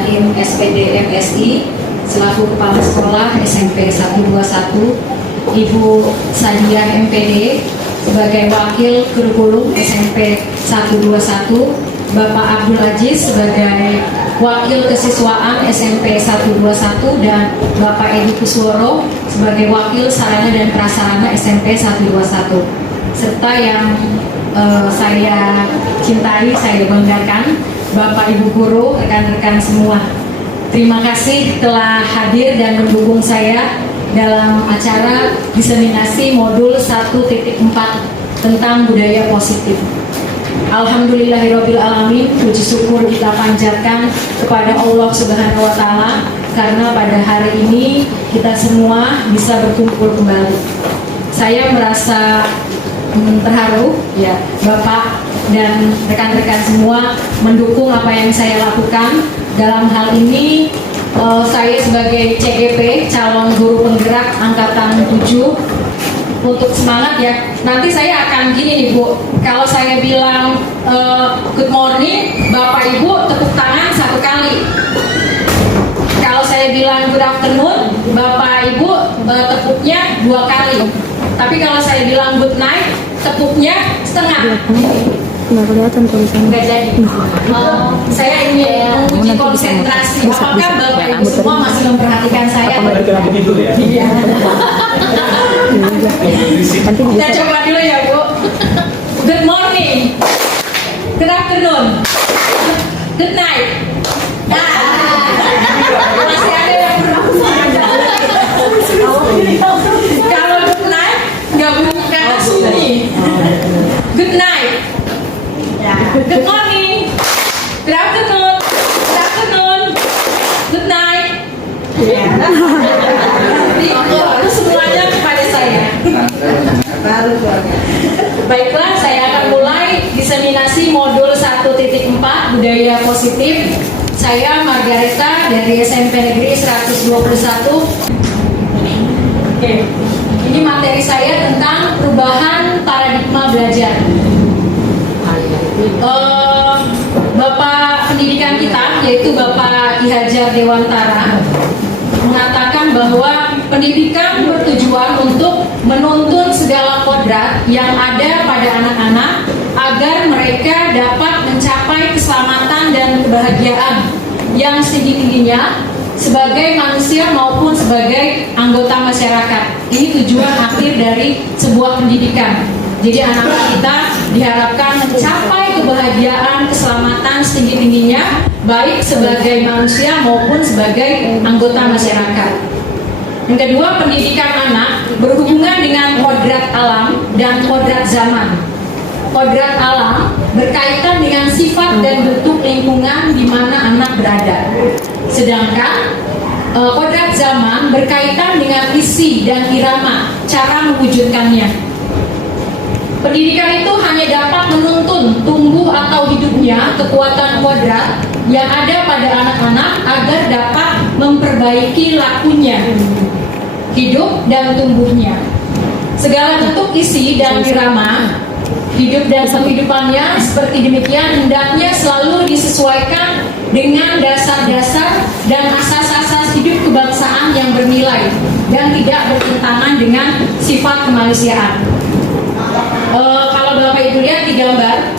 Rahim SPD MSI selaku Kepala Sekolah SMP 121, Ibu Sadiah MPD sebagai Wakil Kurikulum SMP 121, Bapak Abdul Aziz sebagai Wakil Kesiswaan SMP 121 dan Bapak Edi Kusworo sebagai Wakil Sarana dan Prasarana SMP 121, serta yang saya cintai, saya banggakan, Bapak Ibu Guru, rekan-rekan semua. Terima kasih telah hadir dan mendukung saya dalam acara diseminasi modul 1.4 tentang budaya positif. Alhamdulillahirabbil alamin, puji syukur kita panjatkan kepada Allah Subhanahu wa taala karena pada hari ini kita semua bisa berkumpul kembali. Saya merasa terharu ya, Bapak dan rekan-rekan semua mendukung apa yang saya lakukan. Dalam hal ini saya sebagai CGP, calon guru penggerak angkatan 7, untuk semangat ya. Nanti saya akan gini nih Bu, kalau saya bilang good morning, Bapak Ibu tepuk tangan 1 kali. Kalau saya bilang good afternoon, Bapak Ibu tepuknya 2 kali. Tapi kalau saya bilang good night, tepuknya setengah. Nggak kelihatan tulisannya. Nggak jadi. Saya ingin menguji konsentrasi. Apakah Bapak Ibu semua masih memperhatikan saya? Iya. Kita coba dulu ya Bu. Good morning, good afternoon, good night. Masih ada yang kalau good night nggak bukan sunyi. Good night. Good morning, good afternoon, good night. Itu semuanya kepada saya. Baiklah, saya akan mulai diseminasi modul 1.4 budaya positif. Saya Margareta dari SMP Negeri 121. Oke, ini materi saya tentang perubahan paradigma belajar. Bapak pendidikan kita, yaitu Bapak Ki Hajar Dewantara, mengatakan bahwa pendidikan bertujuan untuk menuntun segala kodrat yang ada pada anak-anak agar mereka dapat mencapai keselamatan dan kebahagiaan yang setinggi-tingginya sebagai manusia maupun sebagai anggota masyarakat. Ini tujuan akhir dari sebuah pendidikan. Jadi anak-anak kita diharapkan mencapai kebahagiaan, keselamatan setinggi-tingginya, baik sebagai manusia maupun sebagai anggota masyarakat. Yang kedua, pendidikan anak berhubungan dengan kodrat alam dan kodrat zaman. Kodrat alam berkaitan dengan sifat dan bentuk lingkungan di mana anak berada. Sedangkan kodrat zaman berkaitan dengan isi dan irama, cara mewujudkannya. Pendidikan itu hanya dapat menuntun tumbuh atau hidupnya kekuatan kodrat yang ada pada anak-anak agar dapat memperbaiki lakunya, hidup dan tumbuhnya. Segala bentuk isi dan irama hidup dan kehidupannya seperti demikian hendaknya selalu disesuaikan dengan dasar-dasar dan asas-asas hidup kebangsaan yang bernilai dan tidak bertentangan dengan sifat kemanusiaan. Kalau Bapak Ibu lihat di gambar,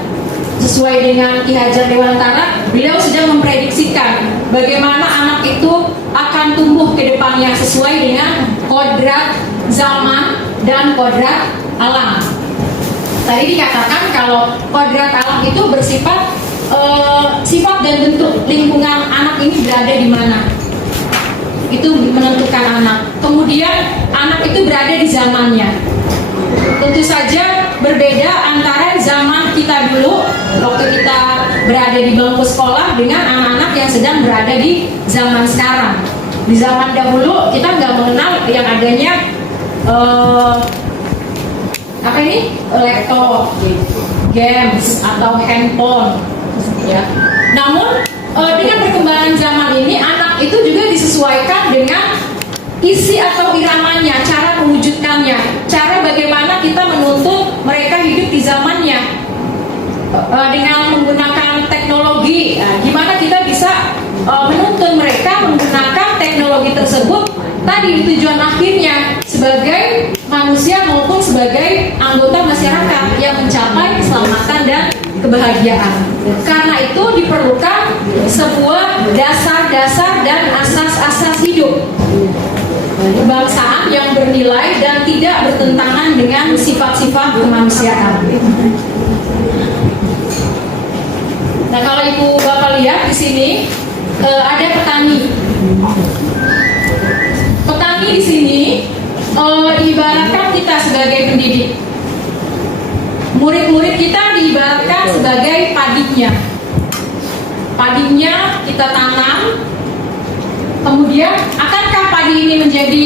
sesuai dengan Ki Hajar Dewantara, beliau sedang memprediksikan bagaimana anak itu akan tumbuh ke depannya sesuai dengan kodrat zaman dan kodrat alam. Tadi dikatakan kalau kodrat alam itu bersifat sifat dan bentuk lingkungan anak ini berada di mana. Itu menentukan anak. Kemudian anak itu berada di zamannya. Tentu saja berbeda antara zaman kita dulu waktu kita berada di bangku sekolah dengan anak-anak yang sedang berada di zaman sekarang. Di zaman dahulu kita nggak mengenal yang adanya laptop, games atau handphone, ya. Namun dengan perkembangan zaman ini anak itu juga disesuaikan dengan isi atau iramanya, cara mewujudkannya, cara bagaimana kita menuntut mereka hidup di zamannya dengan menggunakan teknologi. Gimana kita bisa menuntut menuntun mereka menggunakan teknologi tersebut tadi di tujuan akhirnya sebagai manusia maupun sebagai anggota masyarakat yang mencapai keselamatan dan kebahagiaan. Karena itu diperlukan sebuah dasar-dasar dan asas-asas hidup kebangsaan yang bernilai dan tidak bertentangan dengan sifat-sifat kemanusiaan. Nah, kalau Ibu Bapak lihat di sini ada petani. Petani di sini diibaratkan kita sebagai pendidik. Murid-murid kita diibaratkan sebagai padinya. Padinya kita tanam. Kemudian akankah padi ini menjadi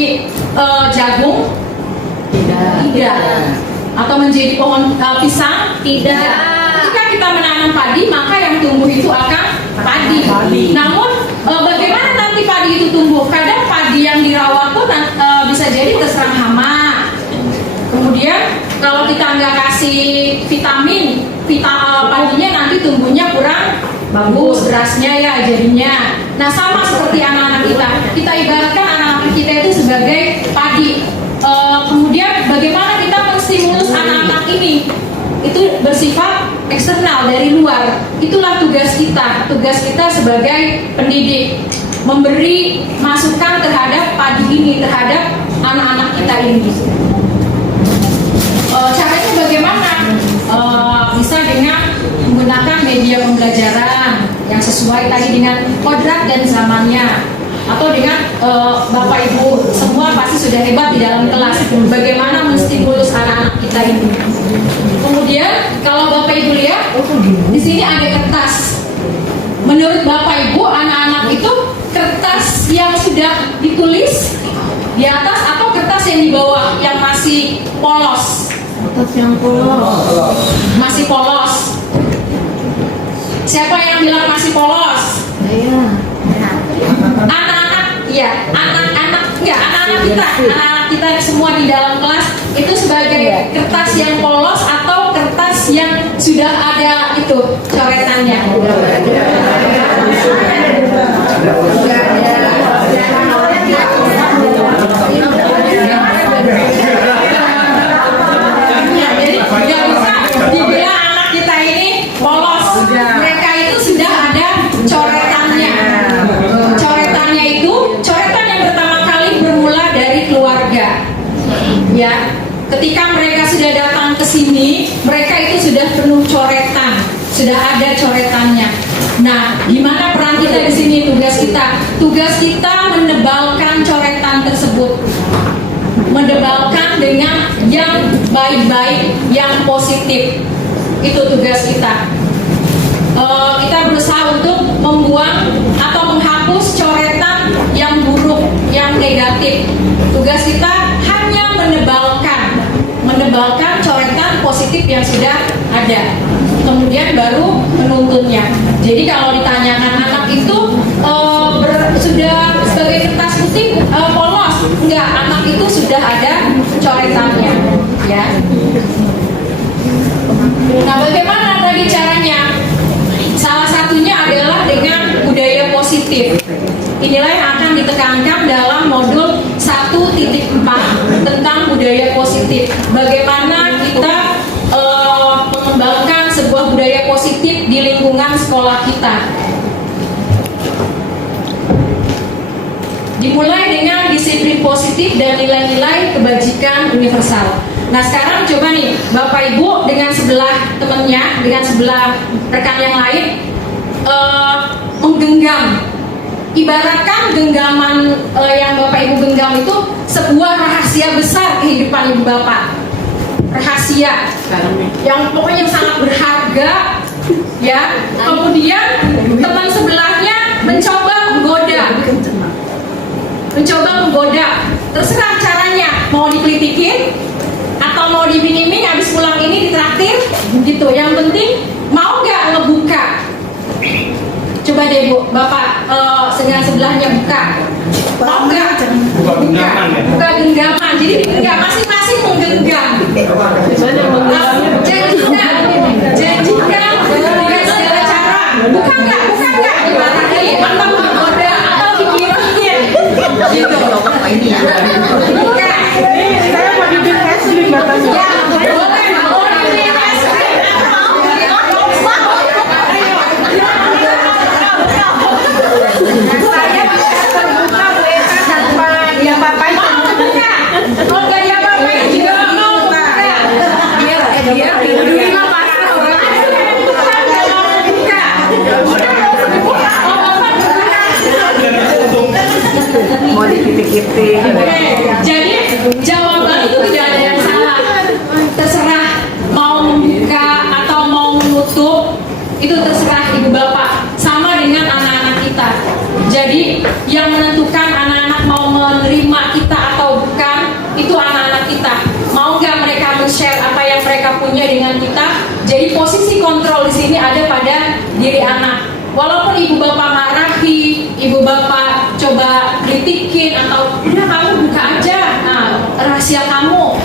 jagung? Tidak. Atau menjadi pohon pisang? Tidak. Ketika kita menanam padi, maka yang tumbuh itu akan padi. Namun bagaimana nanti padi itu tumbuh? Kadang padi yang dirawat pun bisa jadi terserang hama. Kemudian kalau kita nggak kasih vitamin, padinya nanti tumbuhnya kurang bagus, berasnya ya jadinya. Nah, sama seperti anak-anak kita. Kita ibaratkan anak-anak kita itu sebagai padi. Kemudian bagaimana kita menstimulus anak-anak ini? Itu bersifat eksternal dari luar. Itulah tugas kita. Tugas kita sebagai pendidik, memberi masukan terhadap padi ini, terhadap anak-anak kita ini. Caranya bagaimana? Bisa dengan menggunakan media pembelajaran yang sesuai tadi dengan kodrat dan zamannya, atau dengan Bapak Ibu semua pasti sudah hebat di dalam kelas bagaimana menstimulus anak-anak kita ini. Kemudian kalau Bapak Ibu lihat di sini ada kertas. Menurut Bapak Ibu, anak-anak itu kertas yang sudah ditulis di atas atau kertas yang di bawah yang masih polos? Kertas yang polos. Masih polos. Siapa yang bilang masih polos? Saya. Anak-anak, ya, anak-anak kita semua di dalam kelas itu sebagai kertas yang polos atau kertas yang sudah ada itu coretannya. Jadi nggak bisa dibilang anak kita ini polos. Mereka itu sudah ada coretannya. Coretannya itu coretan yang pertama kali bermula dari keluarga. Ya, ketika mereka sudah datang ke sini, mereka itu sudah penuh coretan, sudah ada coretannya. Nah, gimana peran kita di sini? Tugas kita menebalkan coretan tersebut, menebalkan dengan yang baik-baik, yang positif. Itu tugas kita. Kita berusaha untuk membuang atau menghapus coretan yang buruk, yang negatif. Tugas kita hanya menebalkan coretan positif yang sudah ada. Kemudian baru menuntunnya. Jadi kalau ditanyakan anak itu sudah sebagai kertas putih polos, enggak, anak itu sudah ada coretannya, ya. Nah, bagaimana tadi caranya? Salah satunya adalah dengan budaya positif. Inilah yang akan ditekankan dalam modul 1.4 tentang budaya positif. Bagaimana kita mengembangkan sebuah budaya positif di lingkungan sekolah kita. Dimulai dengan disiplin positif dan nilai-nilai kebajikan universal. Nah, sekarang coba nih Bapak Ibu dengan sebelah temannya, dengan sebelah rekan yang lain menggenggam. Ibaratkan genggaman yang Bapak Ibu genggam itu sebuah rahasia besar kehidupan Ibu Bapak. Rahasia yang pokoknya sangat berharga, ya. Kemudian teman sebelahnya mencoba menggoda. Terserah caranya, mau dikelitikin atau mau dibingin habis pulang ini ditraktir gitu. Yang penting mau nggak ngebuka. Coba deh Bu, Bapak dengan sebelahnya buka. Mau nggak? Buka genggaman. Jadi digenggam, masing-masing menggenggam. Janjikan dengan segala cara. Buka nggak? Gimana nih? Atau menggoda kipi-kipi. Oke, jadi jawaban itu tidak ada yang salah. Terserah mau membuka atau mau menutup, itu terserah ibu bapak. Sama dengan anak-anak kita. Jadi yang menentukan anak-anak mau menerima kita atau bukan, itu anak-anak kita. Mau nggak mereka men-share apa yang mereka punya dengan kita? Jadi posisi kontrol di sini ada pada diri anak. Walaupun ibu bapak marahi, ibu bapak coba kritikin atau udah kamu buka aja, rahasia kamu,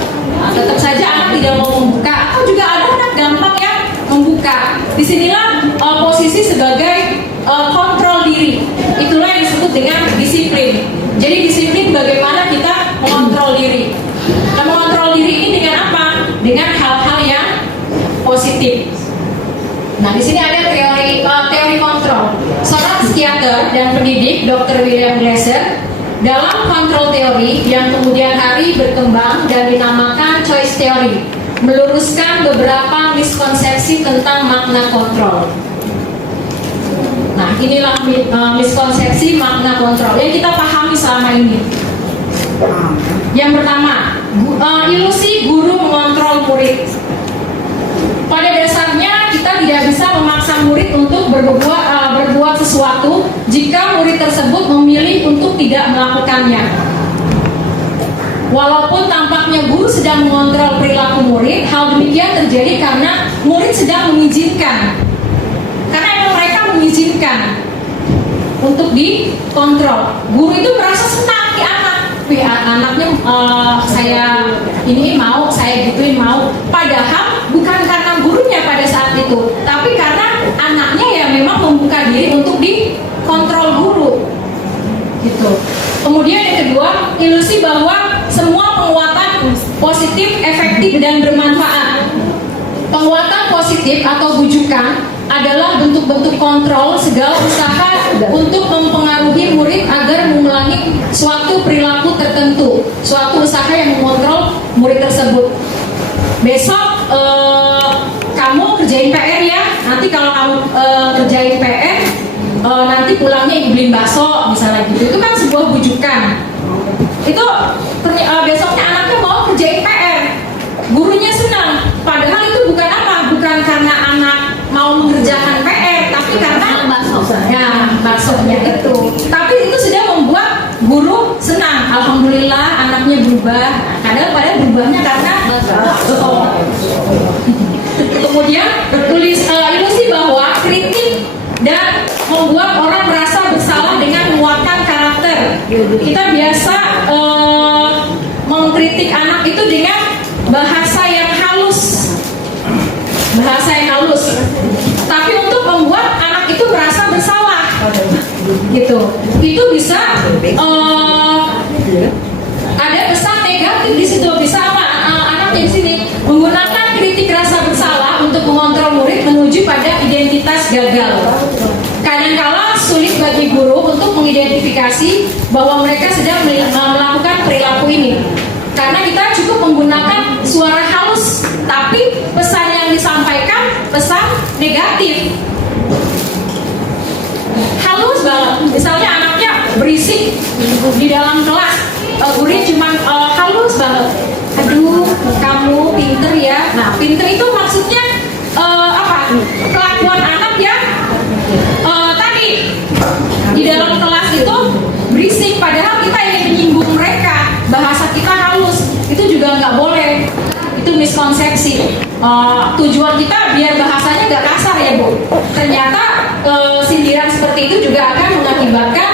tetap saja anak tidak mau membuka. Atau juga ada anak gampang ya membuka. Disinilah posisi sebagai kontrol diri. Itulah yang disebut dengan disiplin. Jadi disiplin bagaimana kita mengontrol diri. Nah, mengontrol diri ini dengan apa? Dengan hal-hal yang positif. Nah, di sini ada teori kontrol. Seorang psikiater dan pendidik Dr. William Glasser dalam kontrol teori yang kemudian hari berkembang dan dinamakan choice theory, meluruskan beberapa miskonsepsi tentang makna kontrol. Nah, inilah miskonsepsi makna kontrol yang kita pahami selama ini. Yang pertama, ilusi guru mengontrol murid. Pada dasarnya kita tidak bisa memaksa murid untuk berbuat sesuatu jika murid tersebut memilih untuk tidak melakukannya. Walaupun tampaknya guru sedang mengontrol perilaku murid, hal demikian terjadi karena murid sedang mengizinkan. Karena emang mereka mengizinkan untuk dikontrol. Guru itu merasa senang di anak. Anaknya saya ini mau, saya gituin mau. Padahal bukan karena gurunya pada saat itu, tapi karena anaknya ya memang membuka diri untuk dikontrol guru. Gitu. Kemudian yang kedua, ilusi bahwa semua penguatan positif, efektif dan bermanfaat. Penguatan positif atau bujukan adalah bentuk-bentuk kontrol segala usaha untuk mempengaruhi murid agar mengulangi suatu perilaku tertentu, suatu usaha yang mengontrol murid tersebut. Besok kamu kerjain PR ya, nanti kalau kamu kerjain PR nanti pulangnya ibu beliin bakso misalnya gitu. Itu kan sebuah bujukan. Itu besoknya anaknya mau kerjain PR, gurunya senang. Padahal itu bukan apa, bukan karena anak mau mengerjakan PR, tapi karena baksonya itu. Tapi itu sudah membuat guru senang. Alhamdulillah anaknya berubah. Padahal berubahnya karena bakso. Kemudian ilusi bahwa kritik dan membuat orang merasa bersalah dengan menguatkan karakter. Kita biasa mengkritik anak itu dengan bahasa yang halus. Tapi untuk membuat anak itu merasa bersalah, gitu. Itu bisa ada pesan negatif di situ. Bisa anak di sini menggunakan kritik rasa bersalah untuk mengontrol murid menuju pada identitas gagal. Kadangkala sulit bagi guru untuk mengidentifikasi bahwa mereka sedang melakukan perilaku ini. Karena kita cukup menggunakan suara halus, tapi pesan yang disampaikan pesan negatif. Halus banget. Misalnya anaknya berisik di dalam kelas, gurunya cuma halus banget. Aduh, kamu pinter ya. Nah, pinter itu maksudnya apa? Kelakuan anak yang tadi di dalam kelas itu berisik, padahal kita ingin menyinggung mereka. Bahasa kita halus, itu juga nggak boleh. Itu miskonsepsi. Tujuan kita biar bahasanya nggak kasar ya Bu. Ternyata sindiran seperti itu juga akan mengakibatkan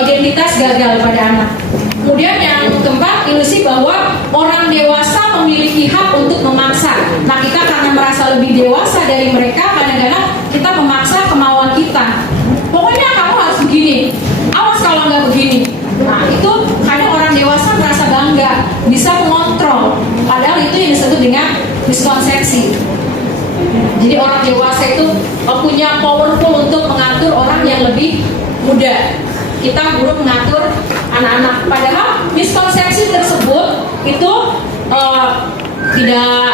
identitas gagal pada anak. Kemudian yang keempat, ilusi bahwa orang dewasa memiliki hak untuk memaksa. Nah, kita karena merasa lebih dewasa dari mereka, kadang-kadang kita memaksa kemauan kita. Pokoknya kamu harus begini, awas kalau nggak begini. Nah, itu kadang orang dewasa merasa bangga bisa mengontrol, padahal itu yang disebut dengan miskonsepsi. Jadi orang dewasa itu punya powerful untuk mengatur orang yang lebih muda. Kita guru mengatur anak-anak, padahal miskonsepsi tersebut itu tidak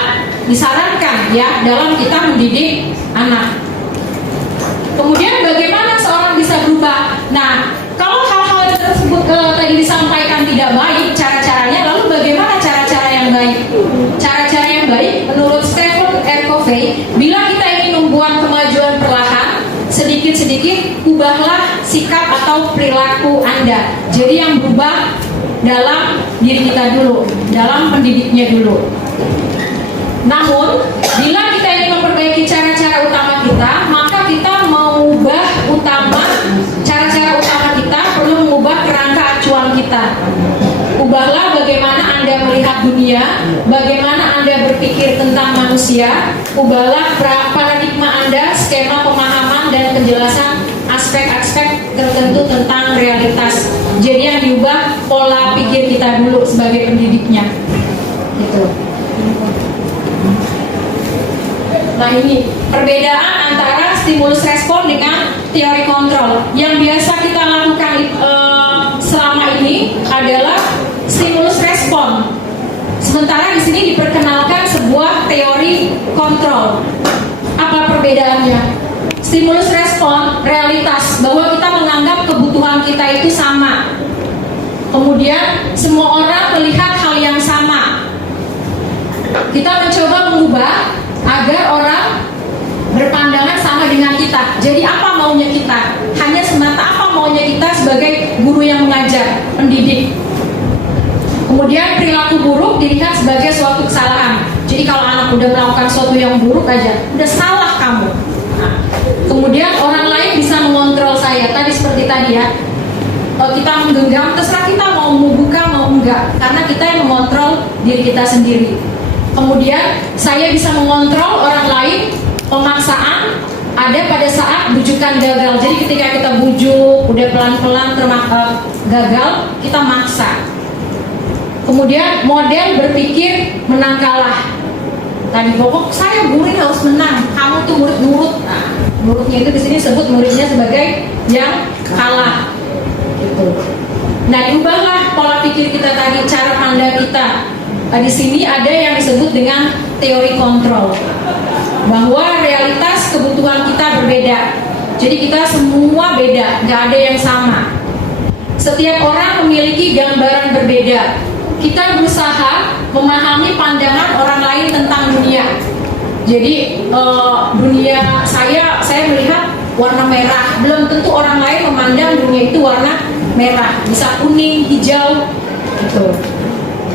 disarankan ya dalam kita mendidik anak. Kemudian bagaimana seorang bisa berubah? Nah, kalau hal-hal tersebut tadi disampaikan atau perilaku Anda. Jadi yang berubah dalam diri kita dulu, dalam pendidiknya dulu. Namun, bila kita ingin memperbaiki cara-cara utama kita, maka kita cara-cara utama kita perlu mengubah kerangka acuan kita. Ubahlah bagaimana Anda melihat dunia, bagaimana Anda berpikir tentang manusia, ubahlah paradigma Anda, skema pemahaman dan penjelasan aspek-aspek tertentu tentang realitas. Jadi yang diubah pola pikir kita dulu sebagai pendidiknya. Gitu. Nah ini perbedaan antara stimulus respon dengan teori kontrol. Yang biasa kita lakukan selama ini adalah stimulus respon. Sementara di sini diperkenalkan sebuah teori kontrol. Apa perbedaannya? Stimulus respon realitas bahwa kita menganggap kebutuhan kita itu sama. Kemudian semua orang melihat hal yang sama. Kita mencoba mengubah agar orang berpandangan sama dengan kita. Jadi apa maunya kita? Hanya semata apa maunya kita sebagai guru yang mengajar, pendidik. Kemudian perilaku buruk dilihat sebagai suatu kesalahan. Jadi kalau anak udah melakukan sesuatu yang buruk aja, udah salah kamu. Nah, kemudian orang lain bisa mengontrol saya. Tadi seperti tadi ya, kita menggenggam, terserah kita mau buka mau enggak, karena kita yang mengontrol diri kita sendiri. Kemudian saya bisa mengontrol orang lain. Pemaksaan ada pada saat bujukan gagal. Jadi ketika kita bujuk udah pelan-pelan gagal, kita maksa. Kemudian model berpikir menang kalah. Tadi pokok saya murid harus menang, kamu tuh murid nurut. Nah, nurutnya itu di sini sebut muridnya sebagai yang kalah. Gitu. Nah, diubahlah pola pikir kita tadi, cara pandang kita. Di sini ada yang disebut dengan teori kontrol, bahwa realitas kebutuhan kita berbeda. Jadi kita semua beda, nggak ada yang sama. Setiap orang memiliki gambaran berbeda. Kita berusaha memahami pandangan orang lain tentang dunia. Jadi dunia saya melihat warna merah, belum tentu orang lain memandang dunia itu warna merah, bisa kuning, hijau, gitu.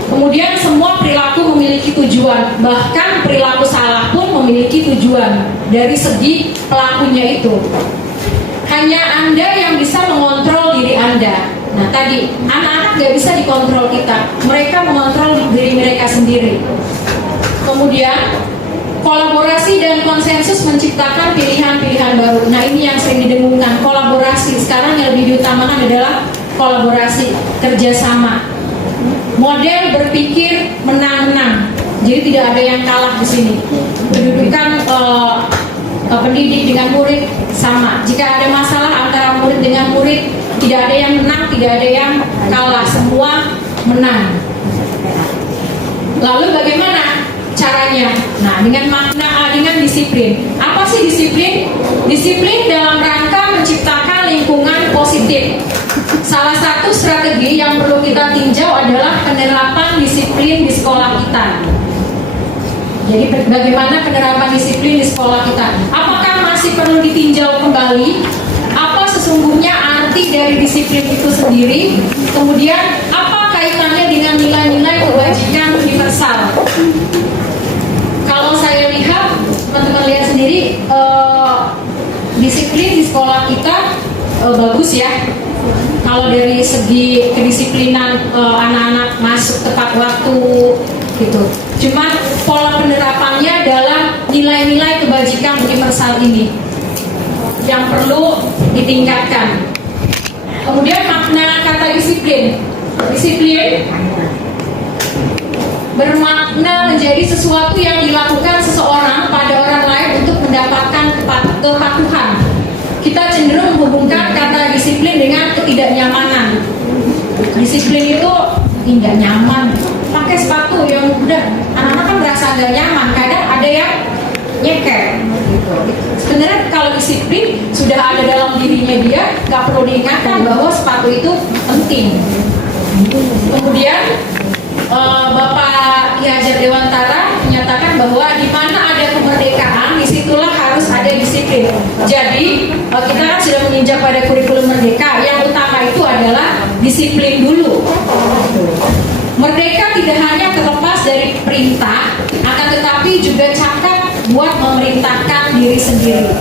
Kemudian semua perilaku memiliki tujuan, bahkan perilaku salah pun memiliki tujuan dari segi pelakunya itu. Hanya Anda yang bisa mengontrol diri Anda. Nah tadi, anak-anak gak bisa dikontrol kita, mereka mengontrol diri mereka sendiri. Kemudian, kolaborasi dan konsensus menciptakan pilihan-pilihan baru. Nah ini yang sering didengungkan, kolaborasi. Sekarang yang lebih diutamakan adalah kolaborasi, kerjasama. Model berpikir menang-menang, jadi tidak ada yang kalah di sini. Kedudukan pendidik dengan murid sama. Jika ada masalah antara murid dengan murid, tidak ada yang menang, tidak ada yang kalah, semua menang. Lalu bagaimana caranya? Nah, dengan disiplin. Apa sih disiplin? Disiplin dalam rangka menciptakan lingkungan positif. Salah satu strategi yang perlu kita tinjau adalah penerapan disiplin di sekolah kita. Jadi bagaimana penerapan disiplin di sekolah kita? Apakah masih perlu ditinjau kembali? Apa sesungguhnya arti dari disiplin itu sendiri? Kemudian apa kaitannya dengan nilai-nilai kebajikan universal? Kalau saya lihat, teman-teman lihat sendiri, disiplin di sekolah kita bagus ya. Kalau dari segi kedisiplinan anak-anak masuk tepat waktu gitu. Cuma pola penerapannya dalam nilai-nilai kebajikan universal ini yang perlu ditingkatkan. Kemudian makna kata disiplin. Disiplin bermakna menjadi sesuatu yang dilakukan seseorang pada orang lain untuk mendapatkan kepatuhan. Kita cenderung menghubungkan kata disiplin dengan ketidaknyamanan. Disiplin itu tidak nyaman, pakai sepatu yang udah anak-anak kan merasa gak nyaman, kadang ada yang nyeker gitu. Sebenarnya kalau disiplin sudah ada dalam dirinya dia, gak perlu diingatkan bahwa sepatu itu penting. Kemudian Bapak Ki Hajar Dewantara menyatakan bahwa di mana ada kemerdekaan, disitulah harus ada disiplin. disiplin. Jadi kita kan sudah menginjak pada kurikulum merdeka. Yang utama itu adalah disiplin dulu. Merdeka tidak hanya terlepas dari perintah, akan tetapi juga cakap buat memerintahkan diri sendiri.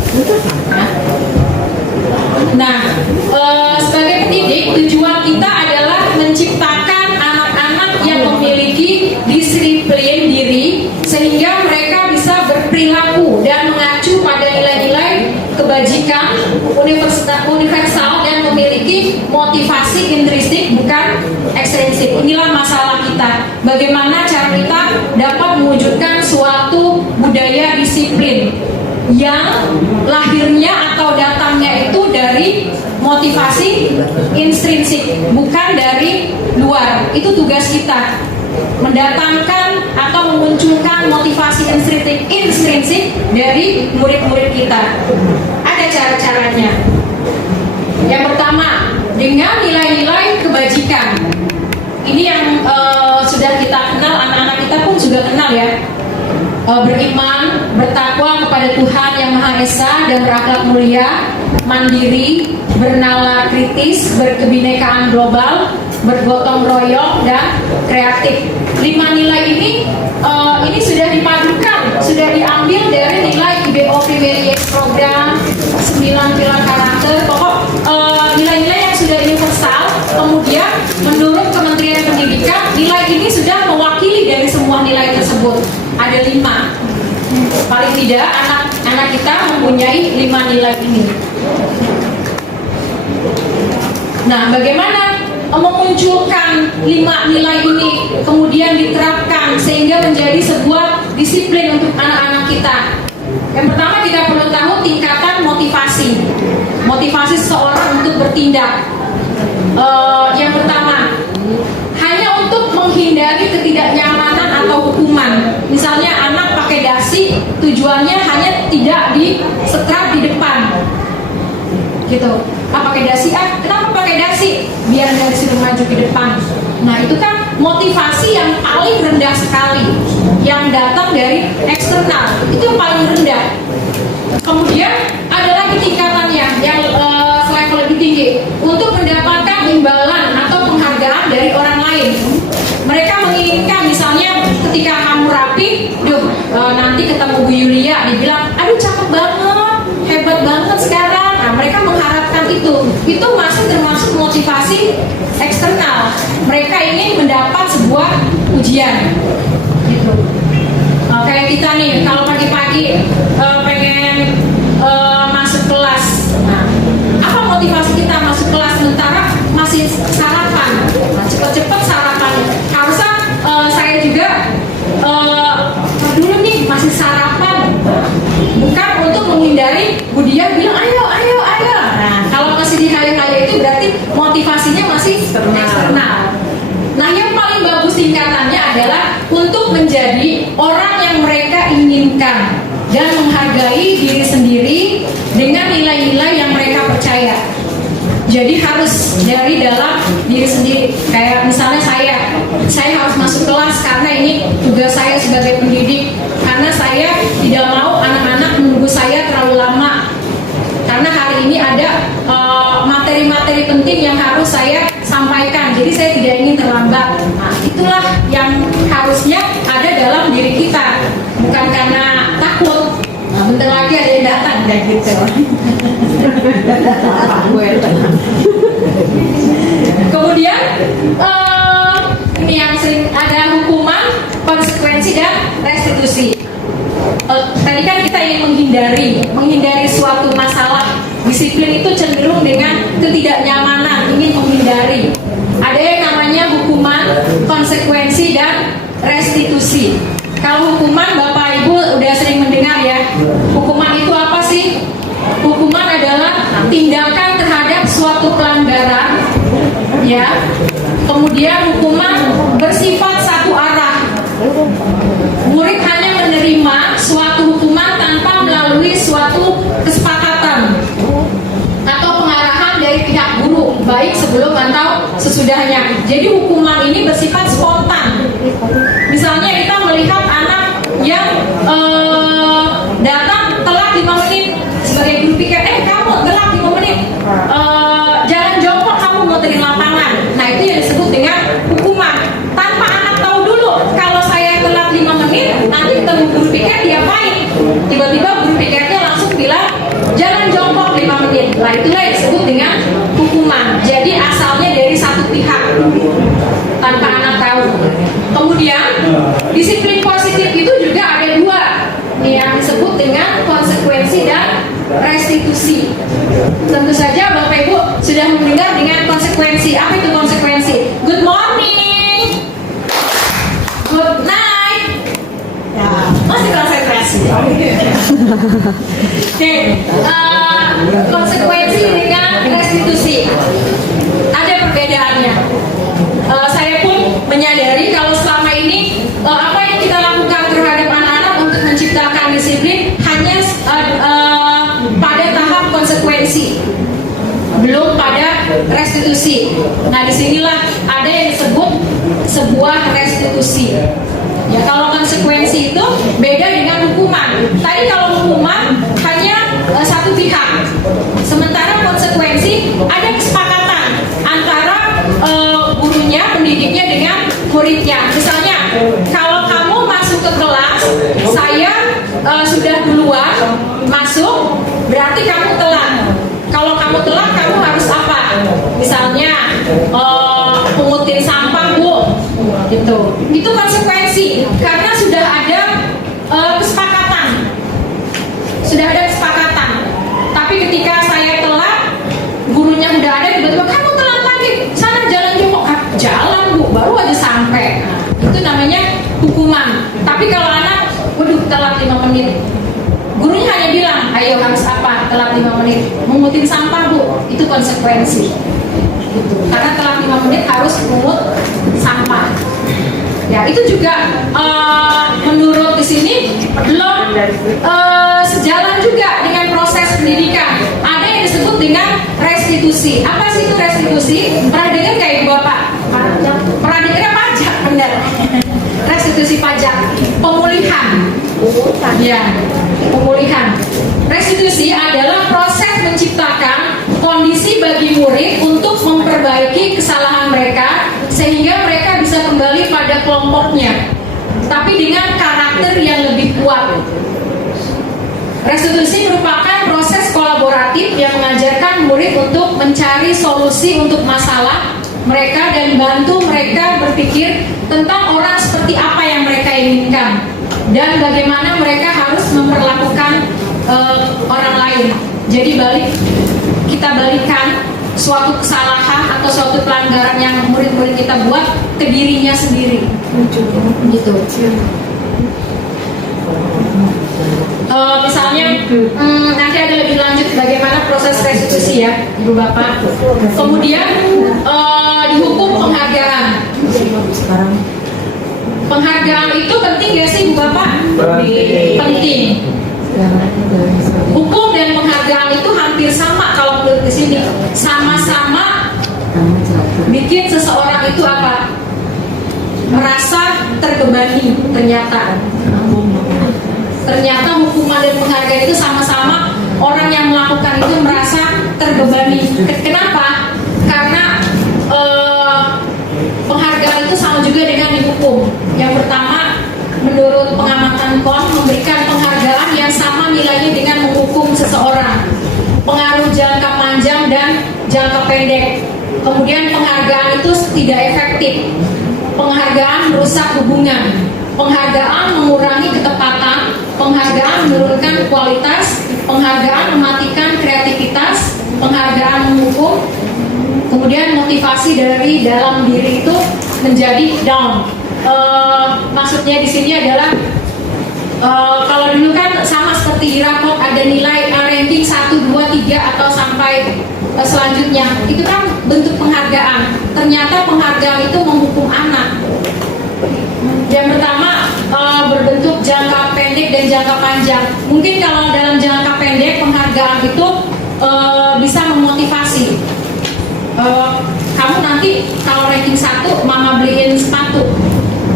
Nah, sebagai pendidik, tujuan kita adalah menciptakan anak-anak yang memiliki disiplin diri sehingga mereka bisa berperilaku dan mengacu pada nilai-nilai kebajikan universal dan memiliki motivasi intrinsik bukan ekstrinsik. Inilah masalah kita. Bagaimana cara kita dapat mewujudkan suatu budaya disiplin yang lahirnya atau datangnya itu dari motivasi intrinsik, bukan dari luar. Itu tugas kita, mendatangkan atau memunculkan motivasi intrinsik dari murid-murid kita. Ada cara-caranya. Yang pertama, dengan nilai-nilai kebajikan. Ini yang sudah kita kenal, anak-anak kita pun sudah kenal ya. Beriman, bertakwa kepada Tuhan Yang Maha Esa dan berakhlak mulia, mandiri, bernalar kritis, berkebinekaan global, bergotong royong, dan kreatif. 5 nilai ini sudah dipadukan, sudah diambil dari nilai IBO Primary X program, 9 pilar karakter, pokok nilai-nilai yang sudah universal. Kemudian menurut Kementerian Pendidikan, nilai ini sudah mewakili dari semua nilai tersebut. Ada 5. Paling tidak anak-anak kita mempunyai 5 nilai ini. Nah, bagaimana memunculkan 5 nilai ini kemudian diterapkan sehingga menjadi sebuah disiplin untuk anak-anak kita? Yang pertama, kita perlu tahu tingkatan motivasi seseorang untuk bertindak. Yang pertama, hanya untuk menghindari ketidaknyamanan atau hukuman. Misalnya anak pakai dasi, tujuannya hanya tidak disetrap di depan, gitu. Pakai dasi, kenapa pakai dasi? Biar nggak disuruh maju ke depan. Nah, itu kan motivasi yang paling rendah sekali, yang datang dari eksternal. Itu yang paling rendah. Kemudian ada lagi tingkatannya yang selevel lebih tinggi, untuk mendapatkan imbalan atau penghargaan dari orang lain. Mereka menginginkan, misalnya ketika kamu rapi, nanti ketemu Bu Yulia, dibilang, aduh cakep banget, hebat banget sekarang. Nah, mereka mengharapkan itu masih termasuk motivasi eksternal. Mereka ingin mendapat sebuah ujian, gitu. Kayak kita nih, kalau pagi-pagi pengen masuk kelas. Nah, apa motivasi kita masuk kelas sementara masih sarapan? Nah, cepet-cepet sarapan. Harusnya saya juga dulu nih masih sarapan, bukan untuk menghindari Budian bilang ayo. Nah, kalau masih dihayal-hayal itu berarti motivasinya masih eksternal. Nah, yang paling bagus tingkatannya adalah untuk menjadi orang yang mereka inginkan dan menghargai diri sendiri dengan nilai-nilai yang mereka percaya. Jadi harus dari dalam diri sendiri. Kayak misalnya saya harus masuk kelas karena ini tugas saya sebagai pendidik. Karena saya tidak mau anak-anak menunggu saya terlalu lama. Karena hari ini ada materi-materi penting yang harus saya sampaikan. Jadi saya tidak ingin terlambat. Nah, itulah yang harusnya ada dalam diri kita. Bukan karena takut. Nah, bentar lagi ada yang datang dan gitu. Kemudian ini yang sering ada hukuman, konsekuensi dan restitusi. Tadi kan kita ingin menghindari suatu masalah. Disiplin itu cenderung dengan ketidaknyamanan, ingin menghindari. Ada yang namanya hukuman, konsekuensi dan restitusi. Kalau hukuman, Bapak Ibu udah sering mendengar ya. Hukuman itu apa sih? Hukuman adalah tindakan terhadap suatu pelanggaran, ya. Kemudian hukuman bersifat satu arah. Murid hanya menerima suatu hukuman tanpa melalui suatu kesepakatan atau pengarahan dari pihak guru, baik sebelum atau sesudahnya. Jadi hukuman ini bersifat spontan. Misalnya kita melihat anak yang datang telat 5 menit, Tiba-tiba guru PKT langsung bilang jangan jongkok 5 menit. Nah itulah yang disebut dengan hukuman. Jadi asalnya dari satu pihak tanpa anak tahu. Kemudian disiplin positif itu juga ada dua, yang disebut dengan konsekuensi dan restitusi. Tentu saja Bapak Ibu sudah mendengar dengan konsekuensi. Apa itu konsekuensi? Good morning, good night. Ya, masih konsentrasi. Oke, konsekuensi dengan restitusi ada perbedaannya. Saya pun menyadari kalau selama ini apa yang kita lakukan terhadap anak-anak untuk menciptakan disiplin hanya pada tahap konsekuensi, belum pada restitusi. Nah, disinilah ada yang disebut sebuah restitusi. Ya, kalau konsekuensi itu beda dengan hukuman. Tadi kalau hukuman hanya satu pihak, sementara konsekuensi ada kesepakatan antara gurunya, pendidiknya dengan muridnya. Misalnya, kalau kamu masuk ke kelas, saya sudah duluan masuk, berarti kamu telat. Kalau kamu telat, kamu harus apa? Misalnya, pungutin sampah, Bu. Gitu. Itu konsekuensi karena sudah ada kesepakatan. Sudah ada kesepakatan. Tapi ketika saya telat, gurunya udah ada, tiba-tiba kamu telat lagi. Sana jalan jongkok. Jalan, Bu, baru aja sampai. Nah, itu namanya hukuman. Tapi kalau anak, waduh, telat 5 menit. Gurunya hanya bilang, ayo harus apa? Telat 5 menit. Mengutin sampah, Bu. Itu konsekuensi. Gitu. Karena telat 5 menit harus mengut sampah. Ya, itu juga menurut di sini belum sejalan juga dengan proses pendidikan. Ada yang disebut dengan restitusi. Apa sih itu restitusi? Pernah dengar nggak Ibu Bapak? Pajak. Pernah dengar pajak? Benar. Restitusi pajak, pemulihan. Ya, pemulihan. Restitusi adalah proses menciptakan kondisi bagi murid untuk memperbaiki kesalahan mereka sehingga mereka bisa kembali pada kelompoknya, tapi dengan karakter yang lebih kuat. Restitusi merupakan proses kolaboratif yang mengajarkan murid untuk mencari solusi untuk masalah mereka dan bantu mereka berpikir tentang orang seperti apa yang mereka inginkan dan bagaimana mereka harus memperlakukan orang lain. Jadi kita balikan suatu kesalahan atau suatu pelanggaran yang murid-murid kita buat ke dirinya sendiri. Gitu. Misalnya nanti ada lebih lanjut bagaimana proses restitusi ya, Ibu Bapak. Kemudian dihukum penghargaan. Penghargaan itu penting gak sih Ibu Bapak? Penting. Hukum dan penghargaan itu hampir sama kalau menurut di sini. Sama-sama bikin seseorang itu apa? Merasa terbebani ternyata. Ternyata hukuman dan penghargaan itu sama-sama orang yang melakukan itu merasa terbebani. Kenapa? Karena penghargaan itu sama juga dengan dihukum. Yang pertama, menurut pengamatan KON, memberikan penghargaan yang sama nilainya dengan menghukum seseorang. Pengaruh jangka panjang dan jangka pendek. Kemudian penghargaan itu tidak efektif. Penghargaan merusak hubungan. Penghargaan mengurangi ketepatan. Penghargaan menurunkan kualitas. Penghargaan mematikan kreativitas. Penghargaan menghukum. Kemudian motivasi dari dalam diri itu menjadi down. Maksudnya di sini adalah kalau dulu kan sama seperti di rapot ada nilai ranking 1, 2, 3 atau sampai selanjutnya. Itu kan bentuk penghargaan. Ternyata penghargaan itu menghukum anak. Yang pertama berbentuk jangka pendek dan jangka panjang. Mungkin kalau dalam jangka pendek penghargaan itu bisa memotivasi. Kamu nanti kalau ranking 1 mama beliin sepatu.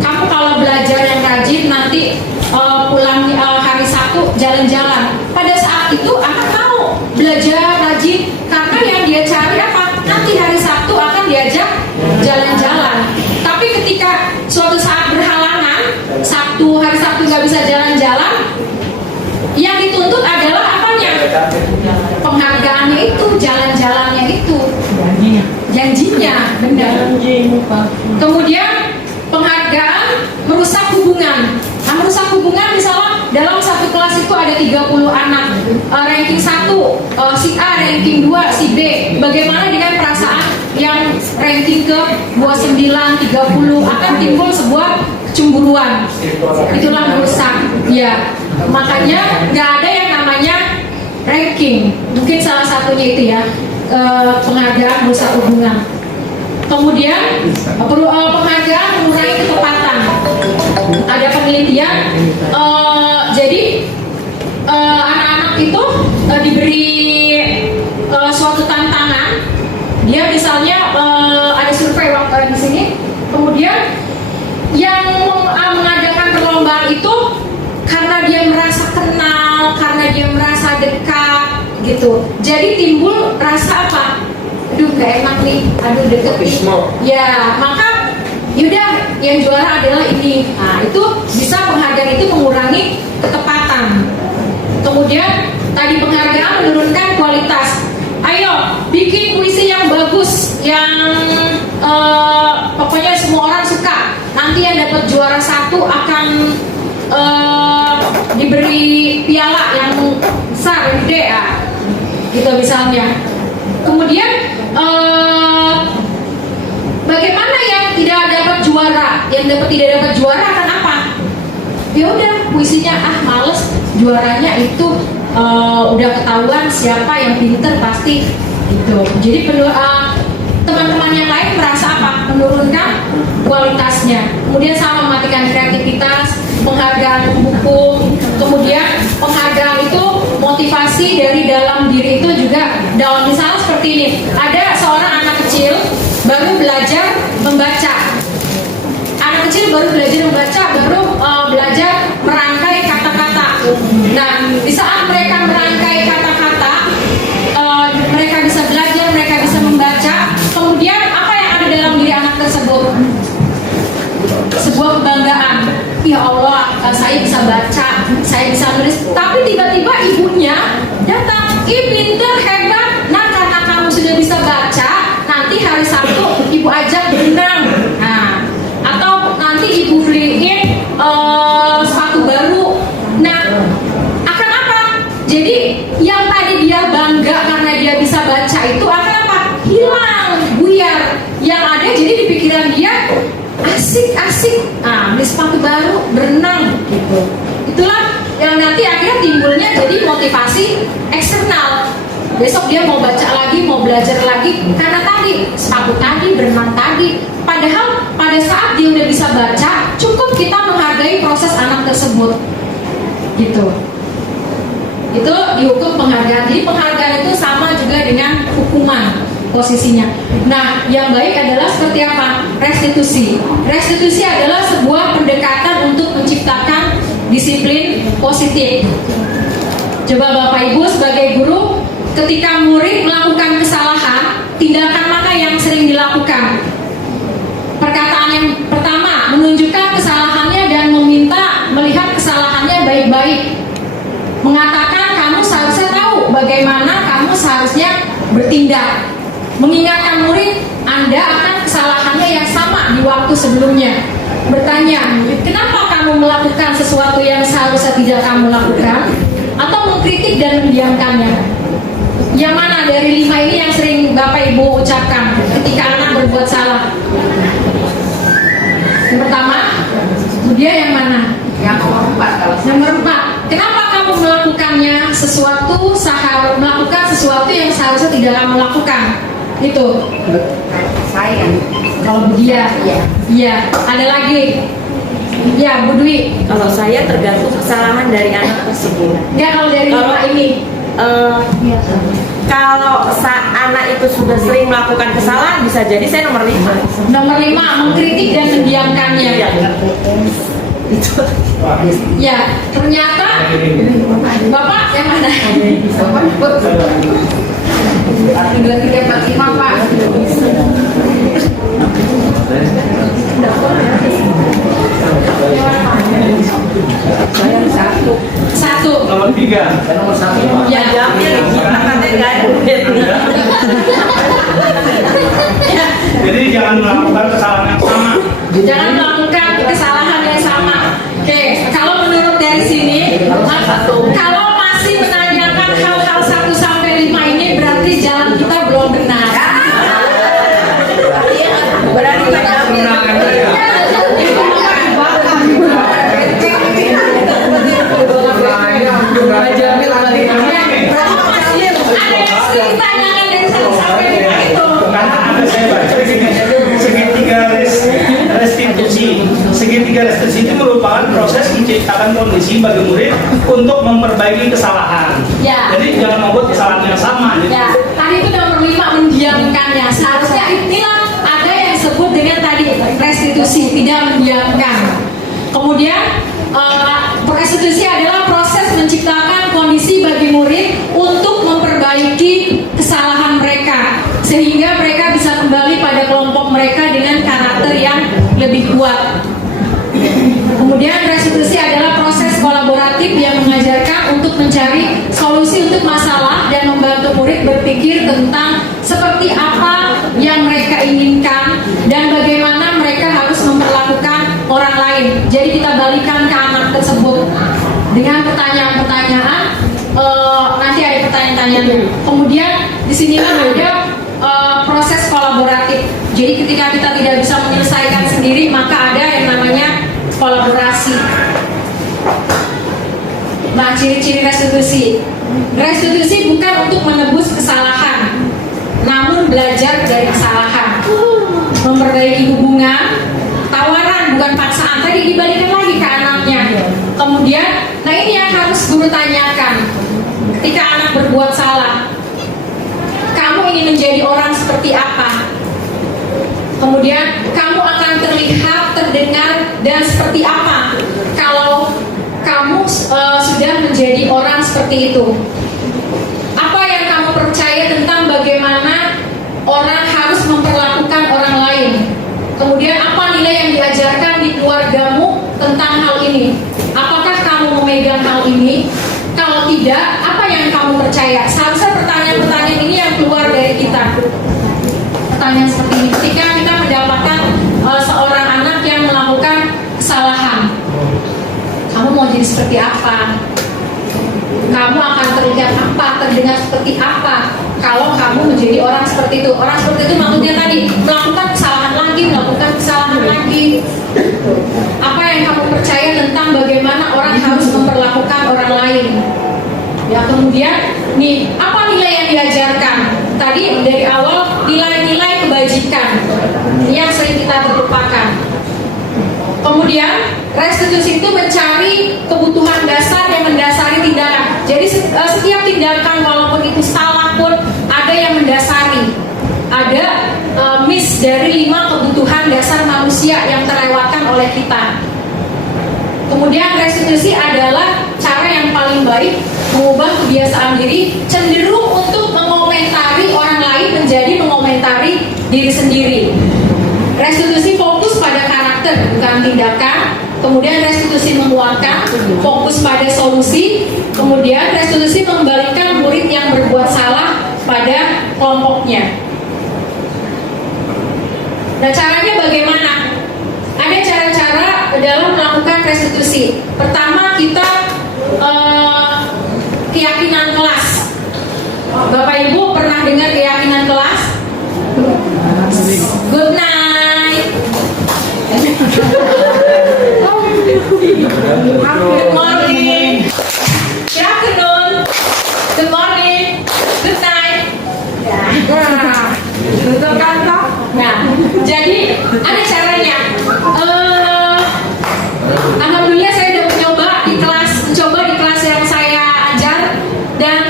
Kamu kalau belajar yang rajin nanti pulang hari Sabtu jalan-jalan. Pada saat itu anak mau belajar rajin karena yang dia cari apa? Nanti hari Sabtu akan diajak jalan-jalan. Tapi ketika suatu saat berhalangan, hari Sabtu nggak bisa jalan-jalan, yang benar. Kemudian penghargaan merusak hubungan. Nah, merusak hubungan misalnya dalam satu kelas itu ada 30 anak, ranking 1 si A, ranking 2 si B. Bagaimana dengan perasaan yang ranking ke 29, 30 akan timbul sebuah kecemburuan. Itulah merusak. Ya, makanya nggak ada yang namanya ranking. Mungkin salah satunya itu ya, penghargaan merusak hubungan. Kemudian penghargaan mengurangi ketepatan. Ada penelitian, jadi anak-anak itu diberi suatu tantangan. Dia misalnya ada survei di sini. Kemudian yang mengadakan perlombaan itu karena dia merasa kenal, karena dia merasa dekat, gitu. Jadi timbul rasa apa? Aduh gak enak nih, aduh deket nih. Ya, maka yaudah yang juara adalah ini. Nah, itu bisa penghargaan itu mengurangi ketepatan. Kemudian tadi penghargaan menurunkan kualitas. Ayo bikin puisi yang bagus, yang pokoknya semua orang suka. Nanti yang dapat juara 1 akan diberi piala yang besar, gede ya, gitu misalnya. Kemudian bagaimana yang tidak dapat juara? Yang tidak dapat juara akan apa? Ya udah puisinya males, juaranya itu udah ketahuan siapa yang pinter pasti gitu. Jadi teman-teman yang lain merasa apa? Menurunkan kualitasnya. Kemudian sama mematikan kreativitas, penghargaan buku. Kemudian penghargaan itu motivasi dari dalam diri itu juga down. Misalnya seperti ini, ada seorang anak kecil baru belajar membaca. Anak kecil baru belajar membaca, baru belajar merangkai kata-kata. Nah, di saat mereka merangkai kata-kata, mereka bisa belajar, mereka bisa membaca. Kemudian apa yang ada dalam diri anak tersebut? Sebuah kebanggaan. Ya Allah, saya bisa baca, saya bisa nulis. Tapi tiba-tiba ibunya datang, pinter, hebat. Nah, karena kamu sudah bisa baca, nanti hari Sabtu ibu ajak berenang. Nah, atau nanti ibu beliin sepatu baru. Nah, akan apa? Jadi yang tadi dia bangga karena dia bisa baca itu akan apa? Hilang, buyar. Yang ada jadi di pikiran dia asik, beli sepatu baru, berenang gitu. Itulah yang nanti akhirnya timbulnya jadi motivasi eksternal. Besok dia mau baca lagi, mau belajar lagi karena tadi sepatu tadi, berenang tadi. Padahal pada saat dia udah bisa baca, cukup kita menghargai proses anak tersebut. Gitu. Itu dihukum penghargaan. Jadi penghargaan itu sama juga dengan hukuman posisinya. Nah, yang baik adalah seperti apa? Restitusi. Restitusi adalah sebuah pendekatan untuk menciptakan disiplin positif. Coba Bapak Ibu sebagai guru, ketika murid melakukan kesalahan, tindakan mana yang sering dilakukan? Perkataan yang pertama, menunjukkan kesalahannya dan meminta melihat kesalahannya baik-baik. Mengatakan kamu seharusnya tahu bagaimana kamu seharusnya bertindak. Mengingatkan murid, Anda akan kesalahannya yang sama di waktu sebelumnya. Bertanya, kenapa kamu melakukan sesuatu yang seharusnya tidak kamu lakukan? Atau mengkritik dan mendiamkannya. Yang mana dari 5 ini yang sering Bapak Ibu ucapkan ketika anak berbuat salah? Yang pertama, kemudian yang mana? Yang nomor 4. Nomor 4. Kenapa kamu melakukannya melakukan sesuatu yang seharusnya tidak kamu lakukan? Itu. Saya. Kalau dia, iya. Ada lagi. Ya, Bu Dwi. Kalau saya tergantung kesalahan dari anak tersebut. Enggak, kalau dari 5 ini. Kalau anak itu sudah sering melakukan kesalahan, bisa jadi saya nomor 5. Nomor 5, mengkritik dan mendiamkannya. Itu. Ya, ternyata Bapak yang mana? 2, 3, 4, 5, Pak. Satu. Nomor 3. Nomor 1. Ya. Jawabnya kita katanya nggak ada duitnya. Jadi Jadi jangan melakukan kesalahan yang sama. Jangan melakukan kesalahan yang sama. Oke, kalau menurut dari sini, kalau masih menanyakan hal-hal 1 sampai 5 ini berarti jalan kita belum benar. Berarti Ada yang ditanyakan dari 1 sampai 5 itu. Karena ada saya baca segitiga restitusi. Segitiga restitusi itu merupakan proses menciptakan kondisi bagi murid untuk memperbaiki kesalahan. Ya. Jadi jangan membuat kesalahan yang sama. Gitu. Ya, tadi itu nomor 5 mendiamkannya. Seharusnya inilah ada yang disebut dengan tadi restitusi, tidak mendiamkan. Kemudian restitusi adalah proses menciptakan kondisi bagi murid untuk memperbaiki kesalahan mereka sehingga mereka bisa kembali pada kelompok mereka dengan karakter yang lebih kuat. Kemudian restitusi adalah proses kolaboratif yang mengajarkan untuk mencari solusi untuk masalah dan membantu murid berpikir tentang seperti apa yang mereka inginkan dan bagaimana mereka harus memperlakukan orang lain. Jadi kita balikan ke anak tersebut dengan pertanyaan-pertanyaan. Nanti ada pertanyaan-pertanyaan. Kemudian di sinilah ada proses kolaboratif. Jadi ketika kita tidak bisa menyelesaikan sendiri, maka ada yang namanya kolaborasi. Nah, ciri-ciri restitusi. Restitusi bukan untuk menebus kesalahan, namun belajar dari kesalahan. Memperbaiki hubungan, tawaran bukan paksaan. Tadi dibalikan lagi ke anaknya. Kemudian, nah ini yang harus guru tanyakan. Ketika anak berbuat salah, kamu ingin menjadi orang seperti apa? Kemudian kamu akan terlihat, terdengar, dan seperti apa kalau kamu sudah menjadi orang seperti itu? Apa yang kamu percaya tentang bagaimana orang harus memperlakukan orang lain? Kemudian apa nilai yang diajarkan di keluargamu tentang hal ini? Apakah kamu memegang hal ini? Kalau tidak, apa yang kamu percaya? Seharusnya pertanyaan-pertanyaan ini yang keluar dari kita. Pertanyaan seperti ini. Ketika kita mendapatkan seorang anak yang melakukan kesalahan, kamu mau jadi seperti apa? Kamu akan terlihat apa, terdengar seperti apa kalau kamu menjadi orang seperti itu? Orang seperti itu maksudnya tadi melakukan kesalahan lagi. Apa yang kamu percaya tentang bagaimana orang harus memperlakukan orang lain? Ya, kemudian nih, apa nilai yang diajarkan? Tadi dari awal nilai-nilai kebajikan yang sering kita terlupakan. Kemudian restitusi itu mencari kebutuhan dasar yang mendasari tindakan. Jadi setiap tindakan walaupun itu salah pun ada yang mendasari. Ada miss dari 5 kebutuhan dasar manusia yang terlewatkan oleh kita. Kemudian restitusi adalah cara yang paling baik mengubah kebiasaan diri cenderung untuk mengomentari orang lain menjadi mengomentari diri sendiri. Restitusi fokus pada karakter bukan tindakan. Kemudian restitusi menguatkan, fokus pada solusi. Kemudian restitusi mengembalikan murid yang berbuat salah pada kelompoknya. Nah, caranya bagaimana? Ada cara-cara dalam melakukan restitusi. Pertama, kita keyakinan kelas. Bapak Ibu pernah dengar keyakinan kelas? Good night. Good morning. Good afternoon. Good morning. Good night. Betul kan, Kak? Nah, jadi ada caranya. Alhamdulillah saya udah mencoba di kelas yang saya ajar dan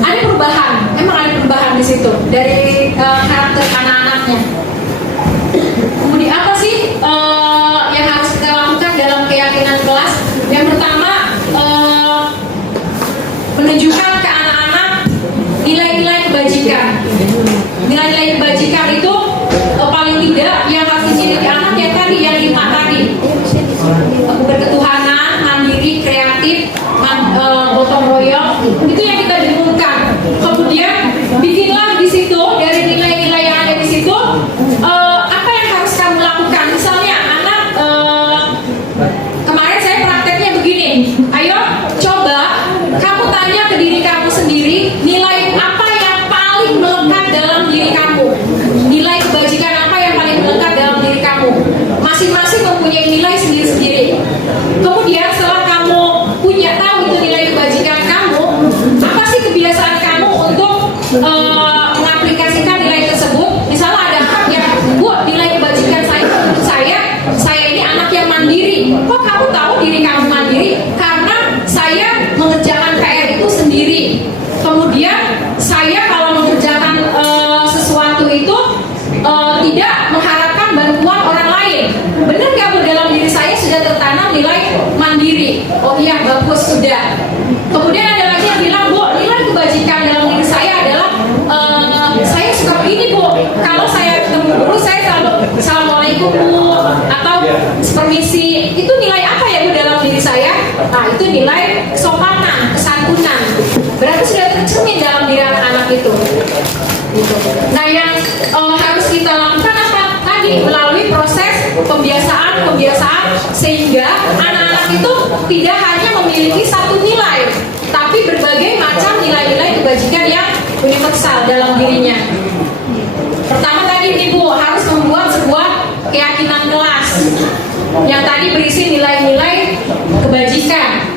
ada perubahan. Emang ada perubahan di situ dari karakter anak-anaknya. Kemudian apa sih yang harus kita lakukan dalam keyakinan kelas? Yang pertama, menunjukkan ke anak-anak nilai-nilai kebajikan. Nilai-nilai kebajikan itu paling tidak yang harus dimiliki anak yang tadi, yang 5 tadi. Berketuhanan, mandiri, kreatif, gotong royong, itu yang kita dengungkan. Kemudian bikinlah di situ dari nilai-nilai yang ada di situ tidak mengharapkan bantuan orang lain. Benar nggak Bu, dalam diri saya sudah tertanam nilai mandiri? Oh iya, bagus, sudah. Kemudian ada lagi yang bilang, Bu, nilai kebajikan dalam diri saya adalah saya suka begini Bu, kalau saya ketemu guru saya selalu assalamualaikum Bu, atau permisi. Itu nilai apa ya Bu dalam diri saya? Nah, itu nilai kesopanan, kesantunan. Berarti sudah tercermin dalam diri anak-anak itu. Gitu. Nah, yang harus kita lakukan apa? Tadi melalui proses pembiasaan sehingga anak-anak itu tidak hanya memiliki satu nilai, tapi berbagai macam nilai-nilai kebajikan yang universal dalam dirinya. Pertama tadi Ibu harus membuat sebuah keyakinan kelas yang tadi berisi nilai-nilai kebajikan.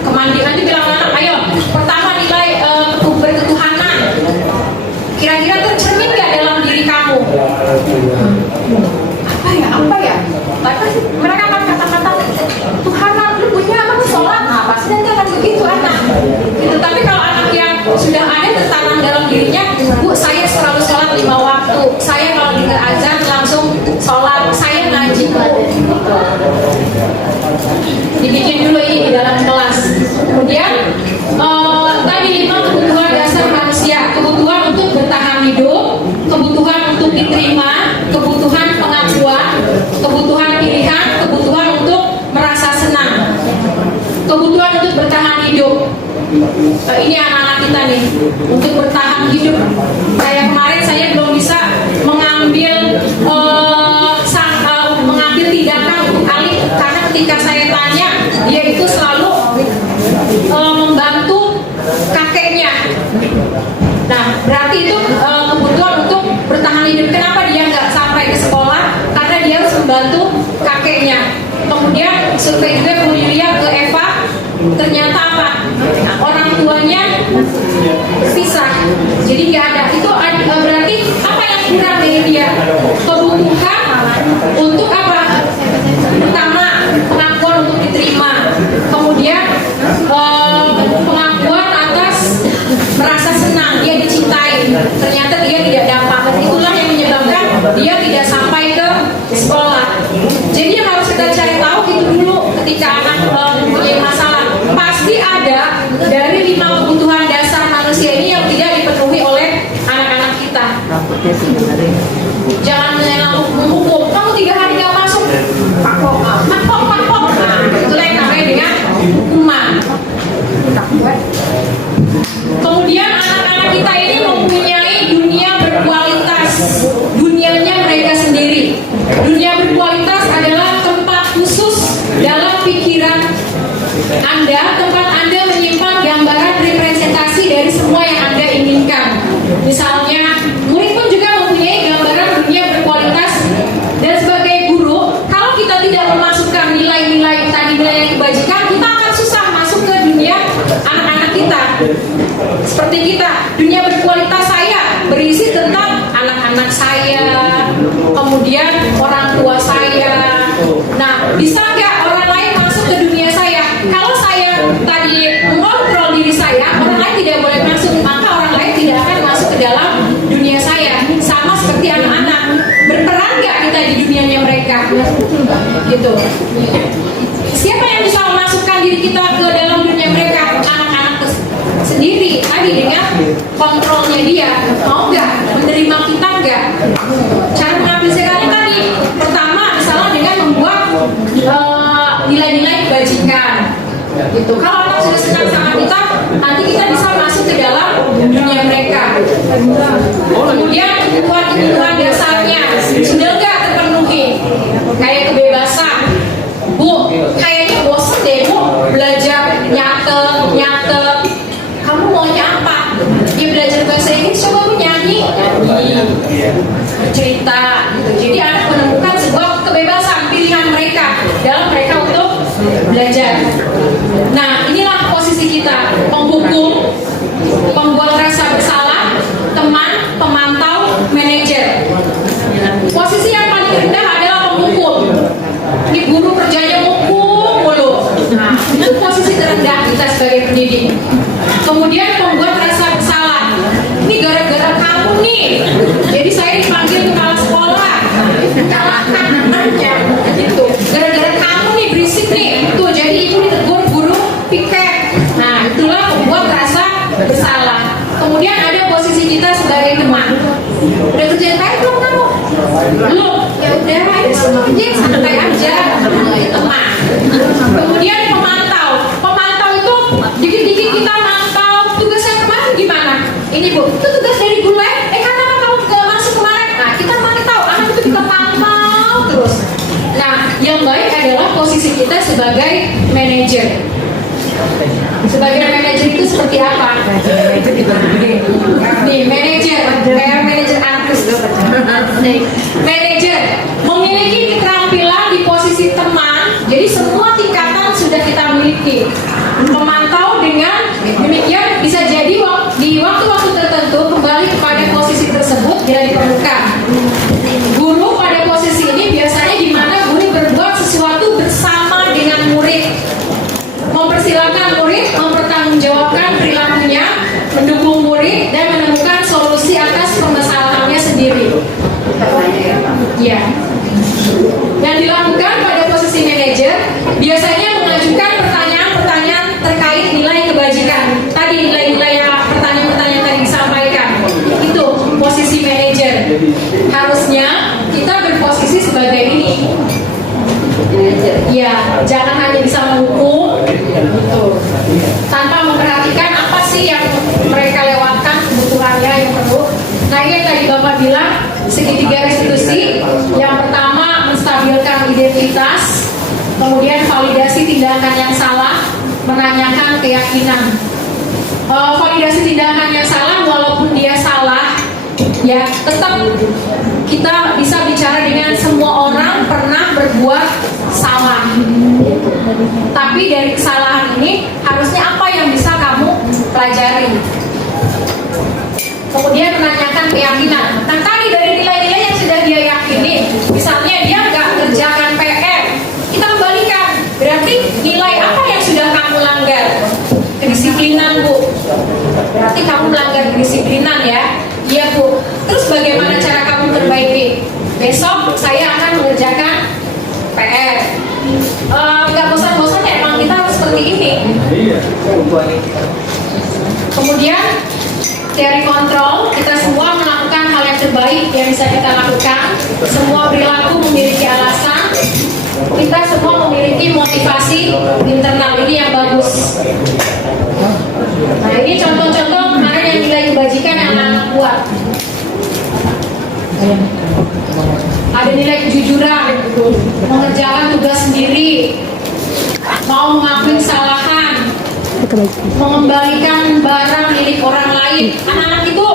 Kemandirian itu bilang anak, ayo pertama nilai berketuhanan. Kira-kira tercermin nggak dalam diri kamu? Apa ya? Mereka akan kata-kata Tuhan, lu punya apa? Sholat, nah pasti nanti akan begitu anak. Gitu. Tapi kalau anak yang sudah ada tertanam dalam dirinya, Bu, saya selalu sholat 5 waktu. Saya kalau dengar azan langsung sholat. Saya ngaji. Dibikin dulu ini di dalam kelas. Kemudian tadi 5 kebutuhan dasar manusia, kebutuhan untuk bertahan hidup, kebutuhan untuk diterima, kebutuhan pengakuan, kebutuhan pilihan, kebutuhan untuk merasa senang, kebutuhan untuk bertahan hidup. Ini anak-anak kita nih, untuk bertahan hidup. Kayak kemarin saya belum bisa mengambil tindakan untuk Alif, karena ketika saya tanya, dia itu selalu membantu kakeknya. Nah, berarti itu kebutuhan untuk bertahan hidup. Kenapa dia nggak sampai ke sekolah? Karena dia harus membantu kakeknya. Kemudian survei juga Bu Lilia ke Eva, ternyata apa? Nah, orang tuanya pisah, jadi nggak ada. Itu berarti apa yang kurang dari dia? Kebutuhan untuk apa? Pertama, pengakuan untuk diterima. Kemudian pengakuan atas merasa senang, dia dicintai. Ternyata dia tidak dapat. Itulah yang menyebabkan dia tidak sampai ke sekolah. Jadi yang harus kita cari tahu itu dulu ketika anak mempunyai masalah. Pasti ada dari 5 kebutuhan dasar manusia ini yang tidak dipenuhi oleh anak-anak kita. Jangan menghukum, kamu 3 hari nggak masuk, pakok. Nah, itulah yang namanya dengan hukuman. Kemudian anak-anak kita ini mempunyai dunia berkualitas, dunianya mereka sendiri. Dunia berkualitas adalah tempat khusus dalam pikiran Anda, tempat Anda menyimpan gambaran representasi dari semua yang Anda inginkan. Misalnya, murid pun juga mempunyai gambaran dunia berkualitas. Dan sebagai guru, kalau kita tidak memasukkan nilai-nilai tadi, nilai kebajikan, kita akan susah masuk ke dunia anak-anak kita. Seperti kita, dunia berkualitas saya berisi tentang anak-anak saya, kemudian orang tua saya. Nah, bisa nggak orang lain masuk ke dunia saya? Kalau saya tadi mengontrol diri saya, orang lain tidak boleh masuk, maka orang lain tidak akan masuk ke dalam dunia saya. Sama seperti anak-anak, berperan nggak kita di dunianya mereka? Gitu. Siapa yang bisa memasukkan diri kita ke dalam dunia mereka? Anak-anak sendiri. Tadi dengan kontrolnya dia, mau nggak menerima kita nggak? Cara mengaplikasikannya tadi, pertama misalnya dengan membuat nilai-nilai kebajikan. Gitu. Kalau anak sudah senang sama kita, nanti kita bisa masuk ke dalam dunia mereka. Kemudian kebutuhan dasarnya sudah nggak terpenuhi, kayak kebebasan. Bu, kayaknya bosan deh Bu belajar nyatet. Kamu maunya apa? Dia belajar bahasa Inggris, coba Bu nyanyi, cerita gitu. Jadi anak menemukan sebuah kebebasan pilihan mereka dalam mereka untuk belajar. Nah, inilah posisi kita, penghukum, pembuat rasa bersalah, teman, pemantau, manajer. Posisi yang paling rendah adalah penghukum. Ini guru kerjanya hukum mulu. Nah, itu posisi terendah kita sebagai pendidik. Kemudian pembuat rasa bersalah. Ini gara-gara kamu nih, nih. Jadi saya dipanggil kepala sekolah. Nyalakan aja gitu. Gara-gara kamu nih berisik nih. Tuh jadi ibu ditegur guru piket. Nah itulah membuat rasa bersalah. Kemudian ada posisi kita sebagai teman. Udah kerjaan baik belum kamu? Belum. Ya udah, ini sama aja, santai aja. Teman. Kemudian pemantau. Pemantau itu dikit-dikit kita mantau. Tugasnya kemarin gimana? Ini bu, itu tugas dari guru karena kamu gak masuk kemarin. Nah kita mantau, anak itu kita pantau terus. Nah yang baik adalah posisi kita sebagai manajer. Sebagai manajer itu seperti apa? Nih manajer, kayak manajer artis. Manajer memiliki keterampilan di posisi teman. Jadi semua tingkatan sudah kita miliki. Memantau dengan demikian bisa jadi di waktu-waktu tertentu kembali kepada posisi tersebut bila diperlukan. Guru pada posisi ini biasanya di mana guru berbuat sesuatu bersama dengan murid. Mempersilahkan murid mempertanggungjawabkan perilakunya, mendukung murid dan menemukan solusi atas permasalahannya sendiri. Ya. Yang dilakukan pada posisi manajer biasanya mengajukan pertanyaan-pertanyaan terkait nilai kebajikan. Tadi nilai-nilai pertanyaan-pertanyaan tadi disampaikan. Itu posisi manajer. Harusnya kita berposisi sebagai ini. Ya, jangan hanya bisa menghukum gitu, tanpa memperhatikan apa sih yang mereka lewatkan, kebutuhannya yang perlu. Nah ini yang tadi Bapak bilang, segitiga restitusi. Yang pertama menstabilkan identitas, kemudian validasi tindakan yang salah, menanyakan keyakinan. Validasi tindakan yang salah, walaupun dia salah, ya tetap kita bisa bicara dengan semua orang pernah berbuat salah. Tapi dari kesalahan ini harusnya apa yang bisa kamu pelajari. Kemudian menanyakan keyakinan. Nah tadi dari nilai-nilai yang sudah dia yakini, misalnya dia nggak kerjakan PR, kita kembalikan. Berarti nilai apa yang sudah kamu langgar? Kedisiplinan bu. Berarti kamu melanggar kedisiplinan ya. Iya bu. Terus bagaimana cara kamu perbaiki? Besok saya akan mengerjakan PR. Nggak bosan-bosan ya, emang kita harus seperti ini. Kemudian teori kontrol, kita semua melakukan hal yang terbaik yang bisa kita lakukan. Semua perilaku memiliki alasan. Kita semua memiliki motivasi internal, ini yang bagus. Nah ini contoh-contoh kemarin yang nilai kebajikan yang anak buat. Ada nilai kejujuran, mengerjakan tugas sendiri, mau mengakui kesalahan, mengembalikan barang milik orang lain. Anak-anak itu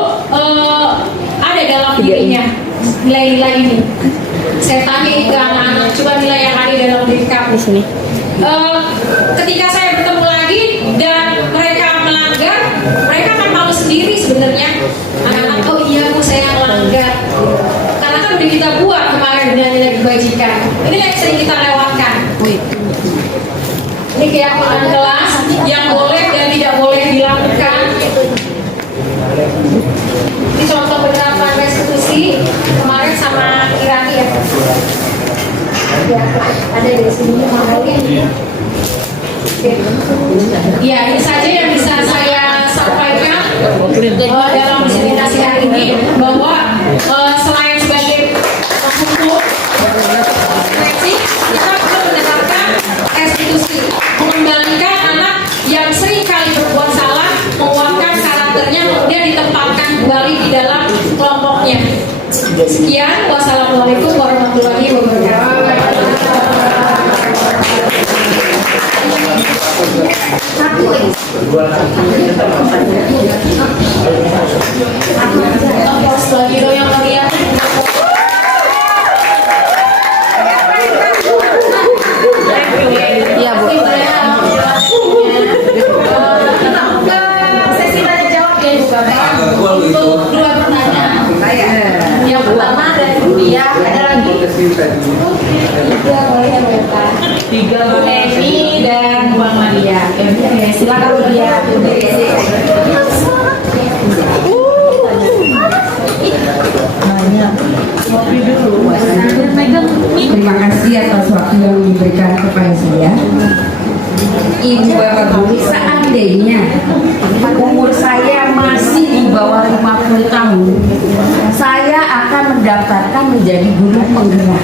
ada dalam dirinya nilai-nilai ini. Saya tanya ke anak-anak, coba nilai yang ada dalam diri kamu. Ketika saya bertemu lagi dan mereka melanggar, mereka akan malu sendiri sebenarnya. Anak-anak, oh iya bu saya melanggar. Karena kan udah kita buat kemarin dengan nilai kebajikan. Ini yang sering kita lewatkan. Ini keyakinan kelas yang boleh dan tidak boleh dilakukan. Ini contoh penerapan restitusi kemarin sama Kirani ya. Ya, ada di sini ya, ini saja yang bisa saya sampaikan dalam presentasi hari ini, bahwa selain sebagai hukum seleksi, kita perlu menerapkan restitusi, mengembalikan anak yang sering kali berbuat salah, menguatkan karakternya, kemudian ditempatkan kembali di dalam kelompoknya. Sekian, wassalamualaikum warahmatullahi wabarakatuh. Lagi yang kalian. Iya bu. Sesi tanya jawab ya bu Bapak. Untuk dua pertanyaan. Yang pertama dari Bu Dia, ada lagi. Tiga boleh Bapak. Tiga Bu Eni dan Bu Maria. Oke, silakan Bu Dia. Terima kasih atas waktu yang diberikan kepada saya. Ibu Bapak Guru, seandainya umur saya masih di bawah 50 tahun, saya akan mendaftarkan menjadi guru penggerak.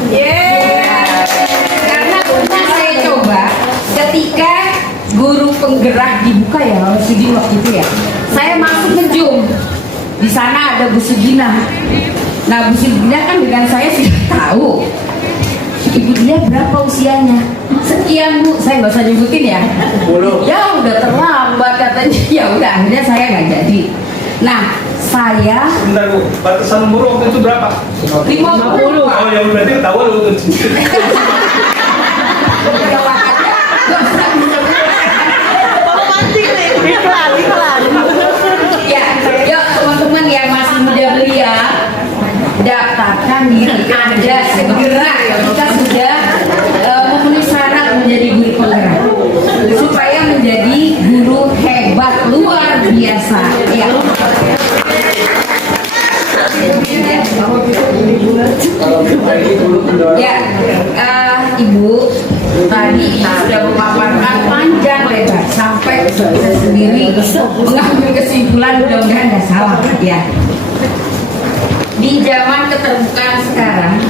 Karena pernah saya coba ketika guru penggerak dibuka ya oleh Sugin waktu itu ya, saya masuk ngejum. Di sana ada Bu Sugina. Nah, Bu Sugina kan dengan saya sudah tahu ibu dia berapa usianya. Sekian Bu, saya nggak usah nyebutin ya. Ya udah terlambat katanya. Ya udah akhirnya saya nggak jadi. Nah, saya Bentar Bu, batasan umur waktu itu berapa? 50. Oh ya berarti ketahuan lu tuh. Ya, yuk teman-teman yang masih muda belia, daftarkan diri Anda segera kita sudah memenuhi syarat menjadi guru penggerak supaya menjadi guru hebat luar biasa. Ya. Ya, Ibu tadi sudah memaparkan panjang lebar sampai saya sendiri mengambil kesimpulan, mudah-mudahan nggak salah ya. Di zaman keterbukaan sekarang,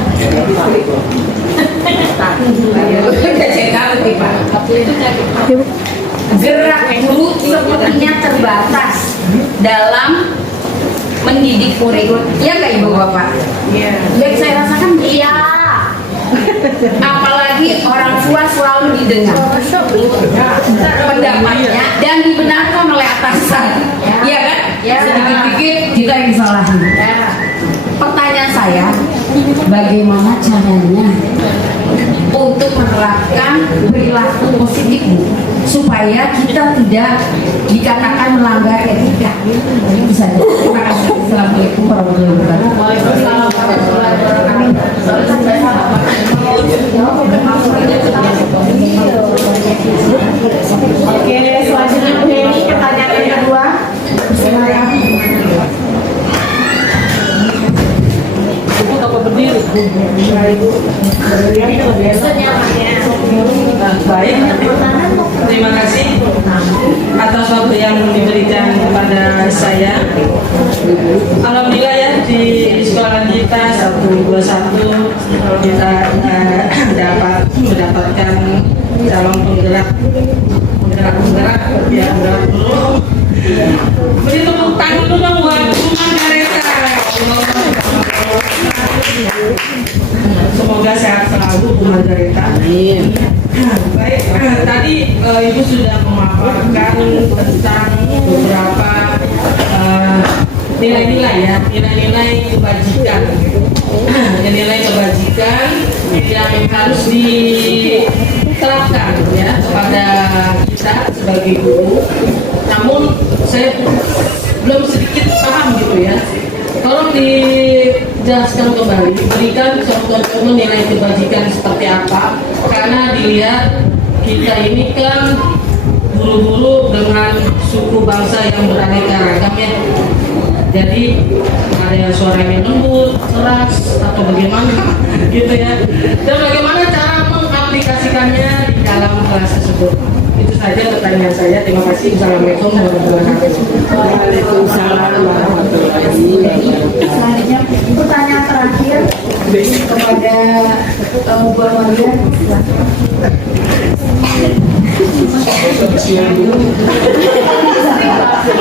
gerak guru sepertinya terbatas dalam mendidik murid. Iya nggak Ibu Bapak? Iya. Yang saya rasakan iya. Apalagi orang tua selalu didengar pendapatnya dan dibenarkan oleh atasan. Iya kan? Sedikit-sedikit kita yang disalahin. Pertanyaan saya, bagaimana caranya untuk menerapkan perilaku positif Bu, supaya kita tidak dikatakan melanggar etika? Itu saja. Terima kasih. Assalamualaikum warahmatullahi wabarakatuh. Oke, selanjutnya Bu Heni, pertanyaan yang kedua. Baik, terima kasih atas waktu yang diberikan kepada saya. Alhamdulillah ya di sekolah kita 121 kita dapat mendapatkan calon penggerak ya penggerak dulu. Beri tepuk tangan dulu dong buat Rumah Gareta. Semoga sehat selalu Bu Margareta. Amin. Baik, tadi Ibu sudah memaparkan tentang beberapa nilai-nilai ya, nilai-nilai kebajikan. Nilai kebajikan yang harus diterapkan ya kepada kita sebagai guru. Namun saya belum sedikit paham gitu ya. Tolong dijelaskan kembali, berikan contoh nilai kebajikan seperti apa, karena dilihat kita ini kan guru-guru dengan suku bangsa yang beraneka ragam ya. Jadi ada yang suaranya lembut, keras, atau bagaimana gitu ya. Dan bagaimana cara mengaplikasikannya di dalam kelas tersebut. Itu saja pertanyaan saya. Terima kasih. Assalamualaikum warahmatullahi wabarakatuh. Waalaikumsalam warahmatullahi wabarakatuh. Selanjutnya pertanyaan terakhir kepada Bu Maria.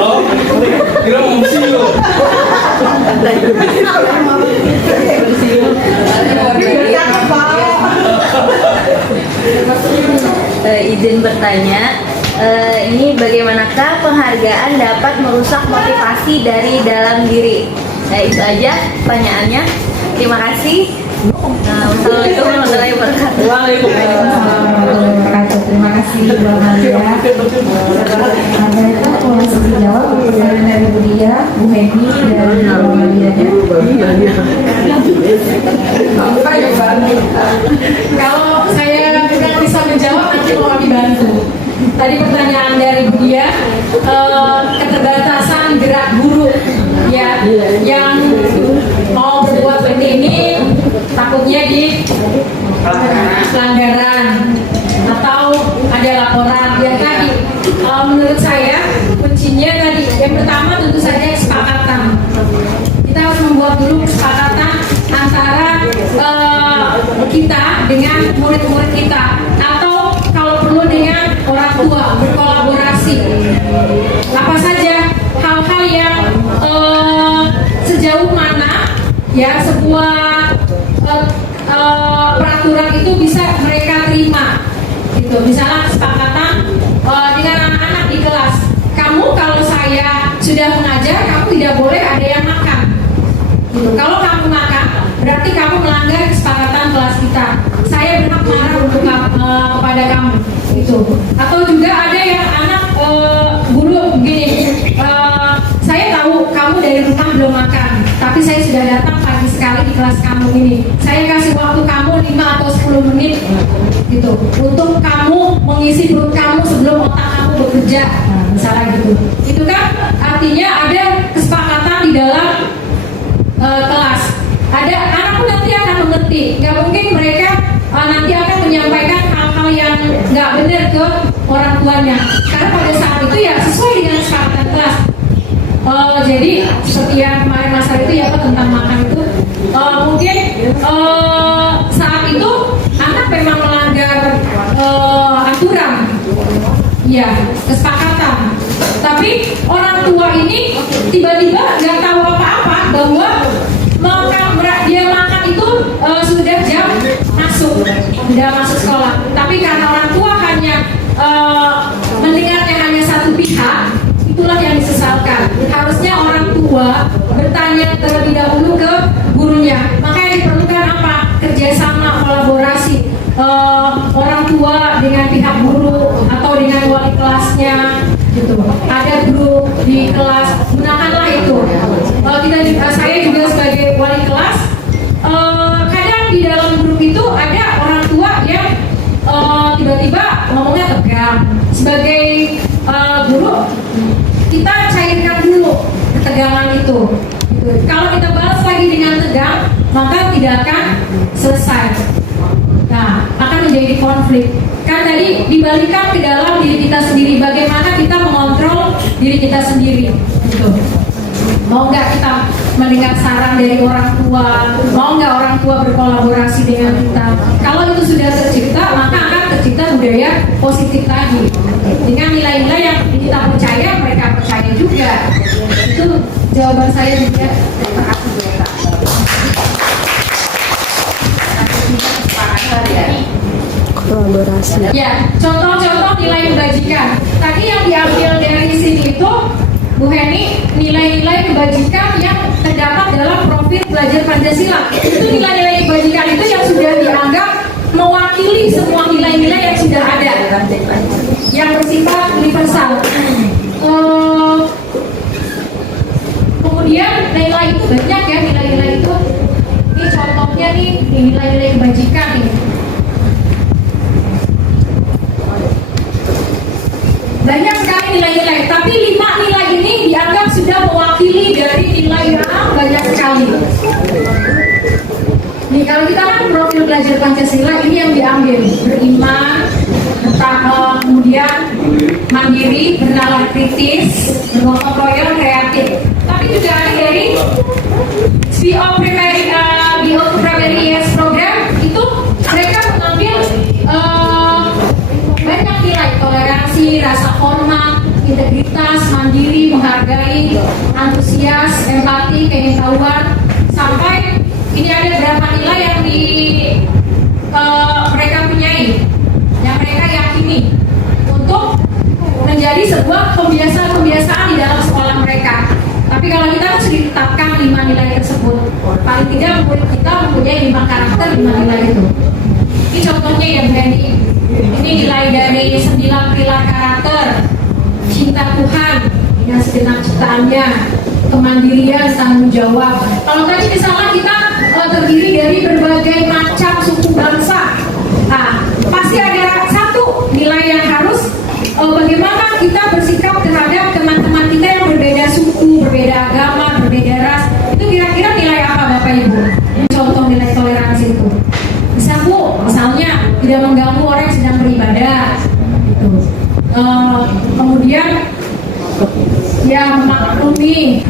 Oh, kira mau mesti lo. Izin bertanya, ini bagaimanakah penghargaan dapat merusak motivasi dari dalam diri? Itu aja pertanyaannya. Terima kasih. Assalamualaikum warahmatullahi wabarakatuh. Waalaikumsalam. Terima kasih Bu Maria. Anda itu langsung dijawab pertanyaan dari Bu Dia, Bu Heni dan Bu Maria. Kalau saya tidak bisa menjawab, nanti mau dibantu. Tadi pertanyaan dari Bu Dia, keterbatasan gerak guru ya, yang mau berbuat seperti ini terjadi pelanggaran atau ada laporan, ya tadi menurut saya kuncinya tadi yang pertama tentu saja kesepakatan. Kita harus membuat dulu kesepakatan antara kita dengan murid-murid kita, atau kalau perlu dengan orang tua, berkolaborasi. Apa saja hal-hal yang sejauh mana ya sebuah peraturan itu bisa mereka terima gitu. Misalnya kesepakatan dengan anak-anak di kelas, kamu kalau saya sudah mengajar, kamu tidak boleh ada yang makan gitu. Kalau kamu makan berarti kamu melanggar kesepakatan kelas kita, saya berhak marah untuk kepada kamu gitu. Atau juga ada yang anak guru begini, saya tahu kamu dari rumah belum makan, tapi saya sudah datang pagi sekali di kelas kamu ini, saya kasih waktu kamu 5 atau 10 menit gitu untuk kamu mengisi perut kamu sebelum otak kamu bekerja, misalnya gitu. Itu kan artinya ada kesepakatan di dalam kelas. Ada anak pun nanti akan mengerti, nggak mungkin mereka nanti akan menyampaikan hal-hal yang nggak benar ke orang tuanya, karena pada saat itu ya sesuai dengan kesepakatan kelas. Jadi seperti yang kemarin Mas Ari itu ya tentang makan itu, mungkin saat itu anak memang melanggar aturan, ya kesepakatan. Tapi orang tua ini tiba-tiba nggak tahu apa-apa bahwa dia makan itu sudah jam masuk sekolah. Tapi karena orang tua hanya mendengarnya hanya satu pihak, itulah yang disesalkan. Harusnya orang tua bertanya terlebih dahulu ke gurunya. Makanya diperlukan apa? Kerjasama, kolaborasi orang tua dengan pihak guru atau dengan wali kelasnya gitu. Ada grup di kelas, gunakanlah itu. Saya juga sebagai wali kelas, kadang di dalam grup itu ada orang tua yang tiba-tiba ngomongnya tegang. Sebagai guru, kita cairkan dulu ketegangan itu. Kalau kita balas lagi dengan tegang, maka tidak akan selesai. Nah, akan menjadi konflik. Kan tadi dibalikan ke dalam diri kita sendiri, bagaimana kita mengontrol diri kita sendiri. Gitu. Mau nggak kita mendengar saran dari orang tua? Mau nggak orang tua berkolaborasi dengan kita? Kalau itu sudah tercipta, maka akan tercipta budaya positif tadi. Dengan nilai-nilai yang kita percaya, mereka percaya juga. Itu jawaban saya juga. Terima kasih Bapak. Kolaborasi. Ya, contoh-contoh nilai kebajikan. Tadi yang diambil dari sini itu Bu Heni, nilai-nilai kebajikan yang terdapat dalam profil belajar Pancasila. Itu nilai-nilai kebajikan itu yang sudah dianggap mewakili semua nilai-nilai yang sudah ada, yang bersifat universal. Kemudian nilai itu banyak ya, nilai-nilai itu. Ini contohnya nih, nilai-nilai kebajikan ini. Banyak sekali nilai-nilai, tapi 5 nilai ini dianggap sudah mewakili dari nilai yang banyak sekali. Nih kalau kita kan profil belajar Pancasila ini yang diambil, beriman, kemudian mandiri, bernalar kritis, bergotong royong, kreatif. Tapi juga ada dari CO Primary Years Program itu mereka mengambil banyak nilai, toleransi, rasa hormat, integritas, mandiri, menghargai, antusias, empati, pengetahuan, sampai ini ada berapa nilai yang mereka punyai, yang mereka yakini untuk menjadi sebuah kebiasaan-kebiasaan di dalam sekolah mereka. Tapi kalau kita harus ditetapkan 5 nilai tersebut, paling tidak murid kita mempunyai 5 karakter 5 nilai itu. Ini contohnya ya Bu Heni. Ini nilai dari 9 pilar karakter: cinta Tuhan dengan segenap ciptaannya, kemandirian, tanggung jawab. Kalau tadi misalnya kita terdiri dari berbagai macam suku bangsa, nah pasti ada satu nilai yang harus bagaimana kita bersikap terhadap teman-teman kita yang berbeda suku, berbeda agama, berbeda ras. Itu kira-kira nilai apa Bapak Ibu? Contoh nilai toleransi itu. tidak mengganggu orang yang sedang beribadah. Gitu. Kemudian ya memaklumi.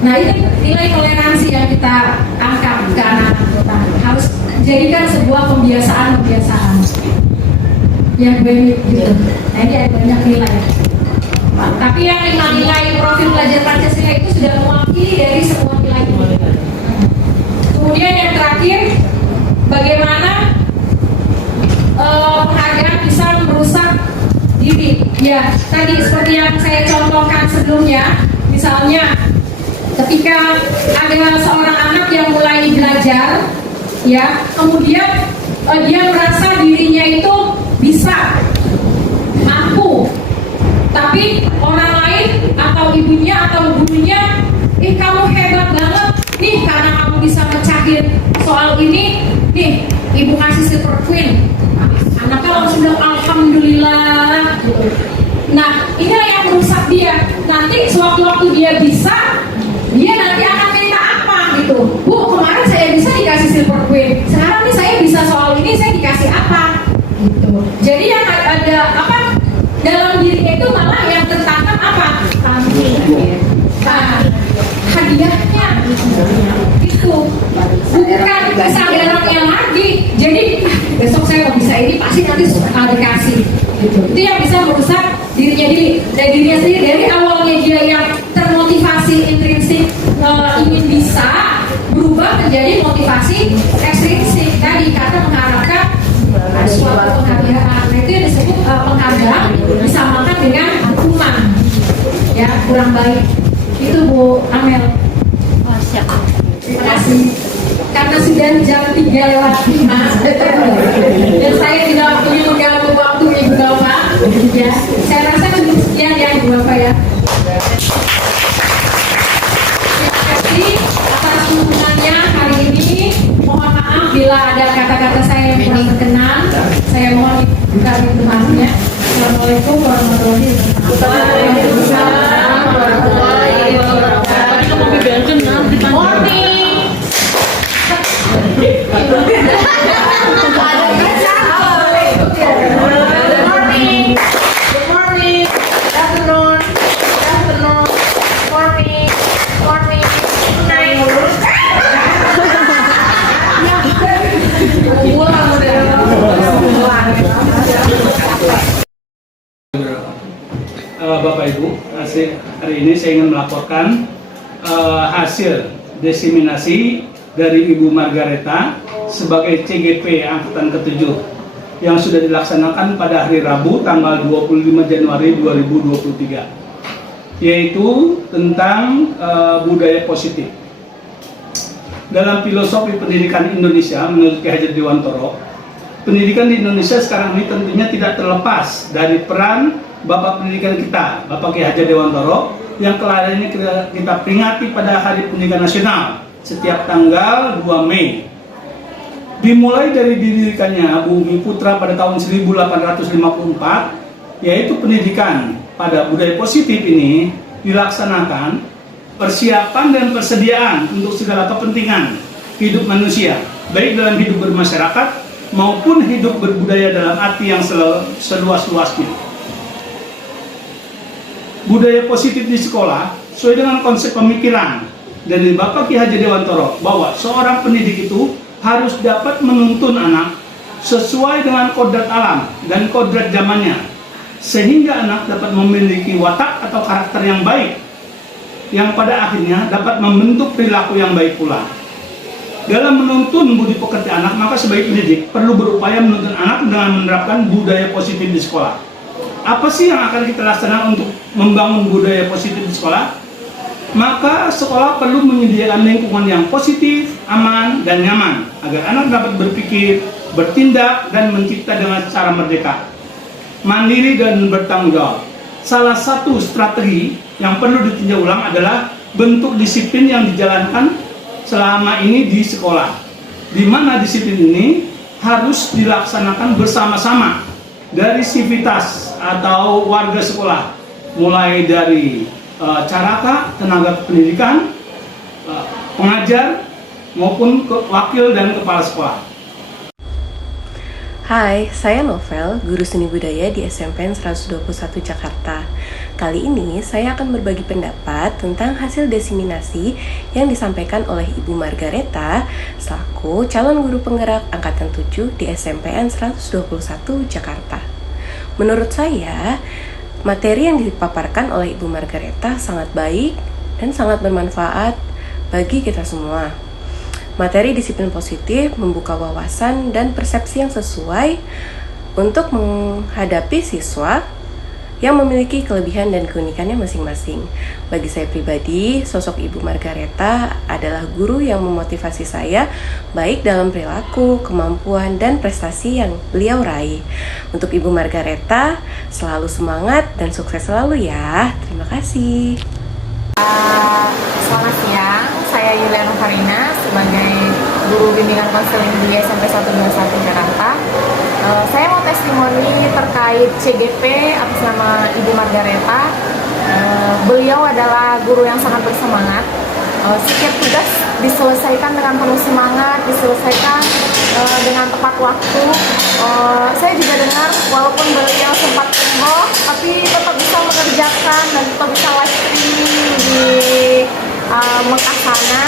Nah ini nilai toleransi yang kita angkat ke anak kita. Harus jadikan sebuah kebiasaan yang baik gitu. Nah ini ada banyak nilai. Tapi yang nilai profil belajar Pancasila itu sudah mewakili dari semua nilai ini. Kemudian yang terakhir, bagaimana penghargaan bisa merusak diri. Ya, tadi seperti yang saya contohkan sebelumnya, misalnya ketika ada seorang anak yang mulai belajar, ya, kemudian dia merasa dirinya itu bisa, mampu, tapi orang lain atau ibunya atau gurunya, kamu hebat banget nih karena kamu bisa mecahin soal ini, nih ibu kasih silver queen. Anaknya langsung bilang alhamdulillah gitu. Nah inilah yang merusak dia. Nanti sewaktu-waktu dia bisa, dia nanti akan minta apa gitu. Bu, kemarin saya bisa dikasih silver queen, sekarang nih saya bisa soal ini, saya dikasih apa gitu. Jadi yang ada apa dalam dirinya itu malah yang tertanam apa? Hadiahnya itu bukan kesadarannya lagi. Jadi besok saya mau bisa ini, pasti nanti dikasih gitu. Itu yang bisa merusak dirinya sendiri dari awalnya dia yang termotivasi intrinsik ingin bisa berubah menjadi motivasi ekstrinsik. Tadi kata mengharapkan suatu penghargaan. Nah itu yang disebut penghargaan disamakan dengan hukuman, ya kurang baik. Itu Bu Amel. Oh, siap. Terima kasih. Karena sudah jam 3:05 dan saya tidak waktunya mengganggu waktu Ibu Bapak, ya. Saya rasa cukup sekian ya Ibu Bapak ya. Terima kasih atas dukungannya hari ini. Mohon maaf bila ada kata-kata saya yang kurang berkenan. Saya mohon dibuka pintu maafnya. Assalamualaikum warahmatullahi wabarakatuh. Waalaikumsalam warahmatullahi wabarakatuh. Morning. Bapak Ibu, hari ini saya ingin melaporkan hasil desiminasi dari Ibu Margareta sebagai CGP Angkatan ke-7 yang sudah dilaksanakan pada hari Rabu tanggal 25 Januari 2023, yaitu tentang budaya positif. Dalam filosofi pendidikan Indonesia menurut Ki Hajar Dewantara, pendidikan di Indonesia sekarang ini tentunya tidak terlepas dari peran Bapak Pendidikan kita, Bapak Ki Hajar Dewantara, yang kelahirannya kita peringati pada Hari Pendidikan Nasional setiap tanggal 2 Mei. Dimulai dari didirikannya Bumi Putra pada tahun 1854, yaitu pendidikan pada budaya positif ini dilaksanakan persiapan dan persediaan untuk segala kepentingan hidup manusia, baik dalam hidup bermasyarakat maupun hidup berbudaya dalam arti yang seluas-luasnya. Budaya positif di sekolah sesuai dengan konsep pemikiran dari Bapak Ki Hajar Dewantara bahwa seorang pendidik itu harus dapat menuntun anak sesuai dengan kodrat alam dan kodrat zamannya, sehingga anak dapat memiliki watak atau karakter yang baik yang pada akhirnya dapat membentuk perilaku yang baik pula. Dalam menuntun budi pekerti anak, maka sebagai pendidik perlu berupaya menuntun anak dengan menerapkan budaya positif di sekolah. Apa sih yang akan kita laksanakan untuk membangun budaya positif di sekolah? Maka sekolah perlu menyediakan lingkungan yang positif, aman, dan nyaman agar anak dapat berpikir, bertindak, dan mencipta dengan secara merdeka, mandiri, dan bertanggung jawab. Salah satu strategi yang perlu ditinjau ulang adalah bentuk disiplin yang dijalankan selama ini di sekolah, di mana disiplin ini harus dilaksanakan bersama-sama dari sivitas atau warga sekolah, mulai dari caraka, tenaga pendidikan, pengajar, maupun wakil dan kepala sekolah. Hai, saya Novel, guru seni budaya di SMPN 121 Jakarta. Kali ini saya akan berbagi pendapat tentang hasil diseminasi yang disampaikan oleh Ibu Margareta selaku calon guru penggerak angkatan 7 di SMPN 121 Jakarta. Menurut saya, materi yang dipaparkan oleh Ibu Margareta sangat baik dan sangat bermanfaat bagi kita semua. Materi disiplin positif membuka wawasan dan persepsi yang sesuai untuk menghadapi siswa yang memiliki kelebihan dan keunikannya masing-masing. Bagi saya pribadi, sosok Ibu Margareta adalah guru yang memotivasi saya baik dalam perilaku, kemampuan, dan prestasi yang beliau raih. Untuk Ibu Margareta, selalu semangat dan sukses selalu ya. Terima kasih. Selamat siang, saya Yuliana Farina sebagai guru bimbingan konseling di SMP 121 Jakarta. Saya mau testimoni terkait CGP atas nama Ibu Margareta. Beliau adalah guru yang sangat bersemangat. Setiap tugas diselesaikan dengan penuh semangat, diselesaikan dengan tepat waktu. Saya juga dengar walaupun beliau sempat umroh, tapi tetap bisa mengerjakan dan tetap bisa live streaming di Mekah sana.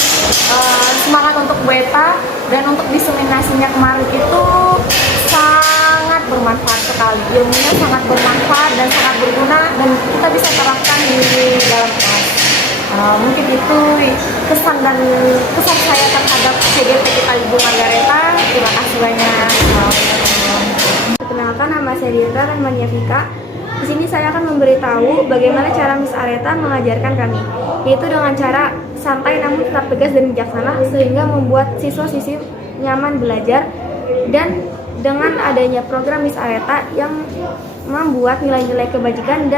Semangat untuk beta dan untuk diseminasinya kemarin itu sangat bermanfaat sekali. Ilmunya sangat bermanfaat dan sangat berguna dan kita bisa terapkan di dalam kelas. Mungkin itu kesan saya terhadap CGP kita Ibu Margareta. Terima kasih banyak. Perkenalkan, nama saya Dita Rahmania Vika. Di sini saya akan memberitahu bagaimana cara Miss Areta mengajarkan kami, yaitu dengan cara santai namun tetap tegas dan bijaksana sehingga membuat siswa-siswi nyaman belajar, dan dengan adanya program Miss Areta yang membuat nilai-nilai kebajikan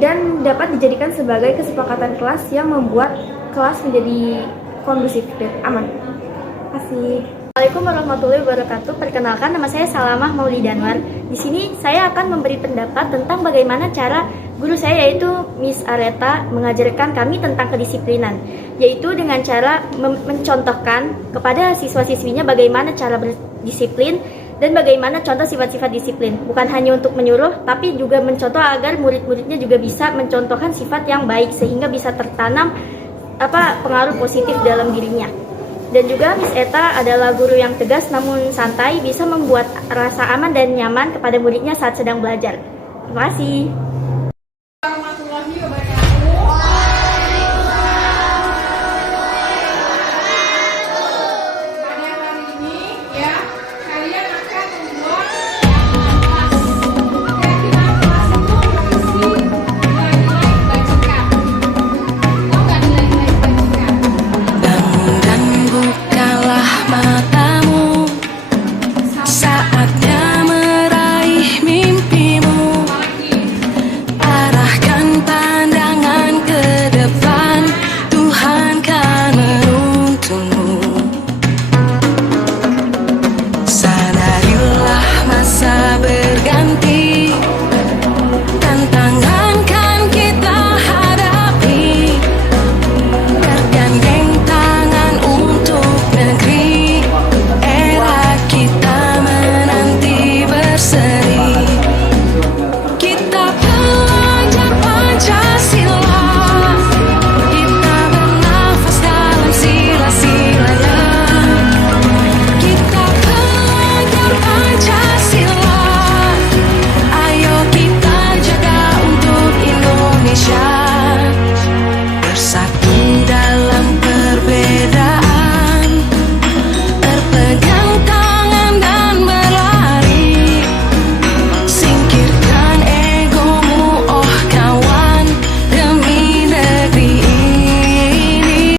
dan dapat dijadikan sebagai kesepakatan kelas yang membuat kelas menjadi kondusif dan aman. Terima kasih. Assalamualaikum warahmatullahi wabarakatuh. Perkenalkan, nama saya Salamah Maulidanwar. Di sini saya akan memberi pendapat tentang bagaimana cara guru saya yaitu Miss Areta mengajarkan kami tentang kedisiplinan, yaitu dengan cara mencontohkan kepada siswa-siswinya bagaimana cara berdisiplin dan bagaimana contoh sifat-sifat disiplin. Bukan hanya untuk menyuruh, tapi juga mencontoh agar murid-muridnya juga bisa mencontohkan sifat yang baik sehingga bisa tertanam pengaruh positif dalam dirinya. Dan juga Miss Eta adalah guru yang tegas namun santai, bisa membuat rasa aman dan nyaman kepada muridnya saat sedang belajar. Terima kasih.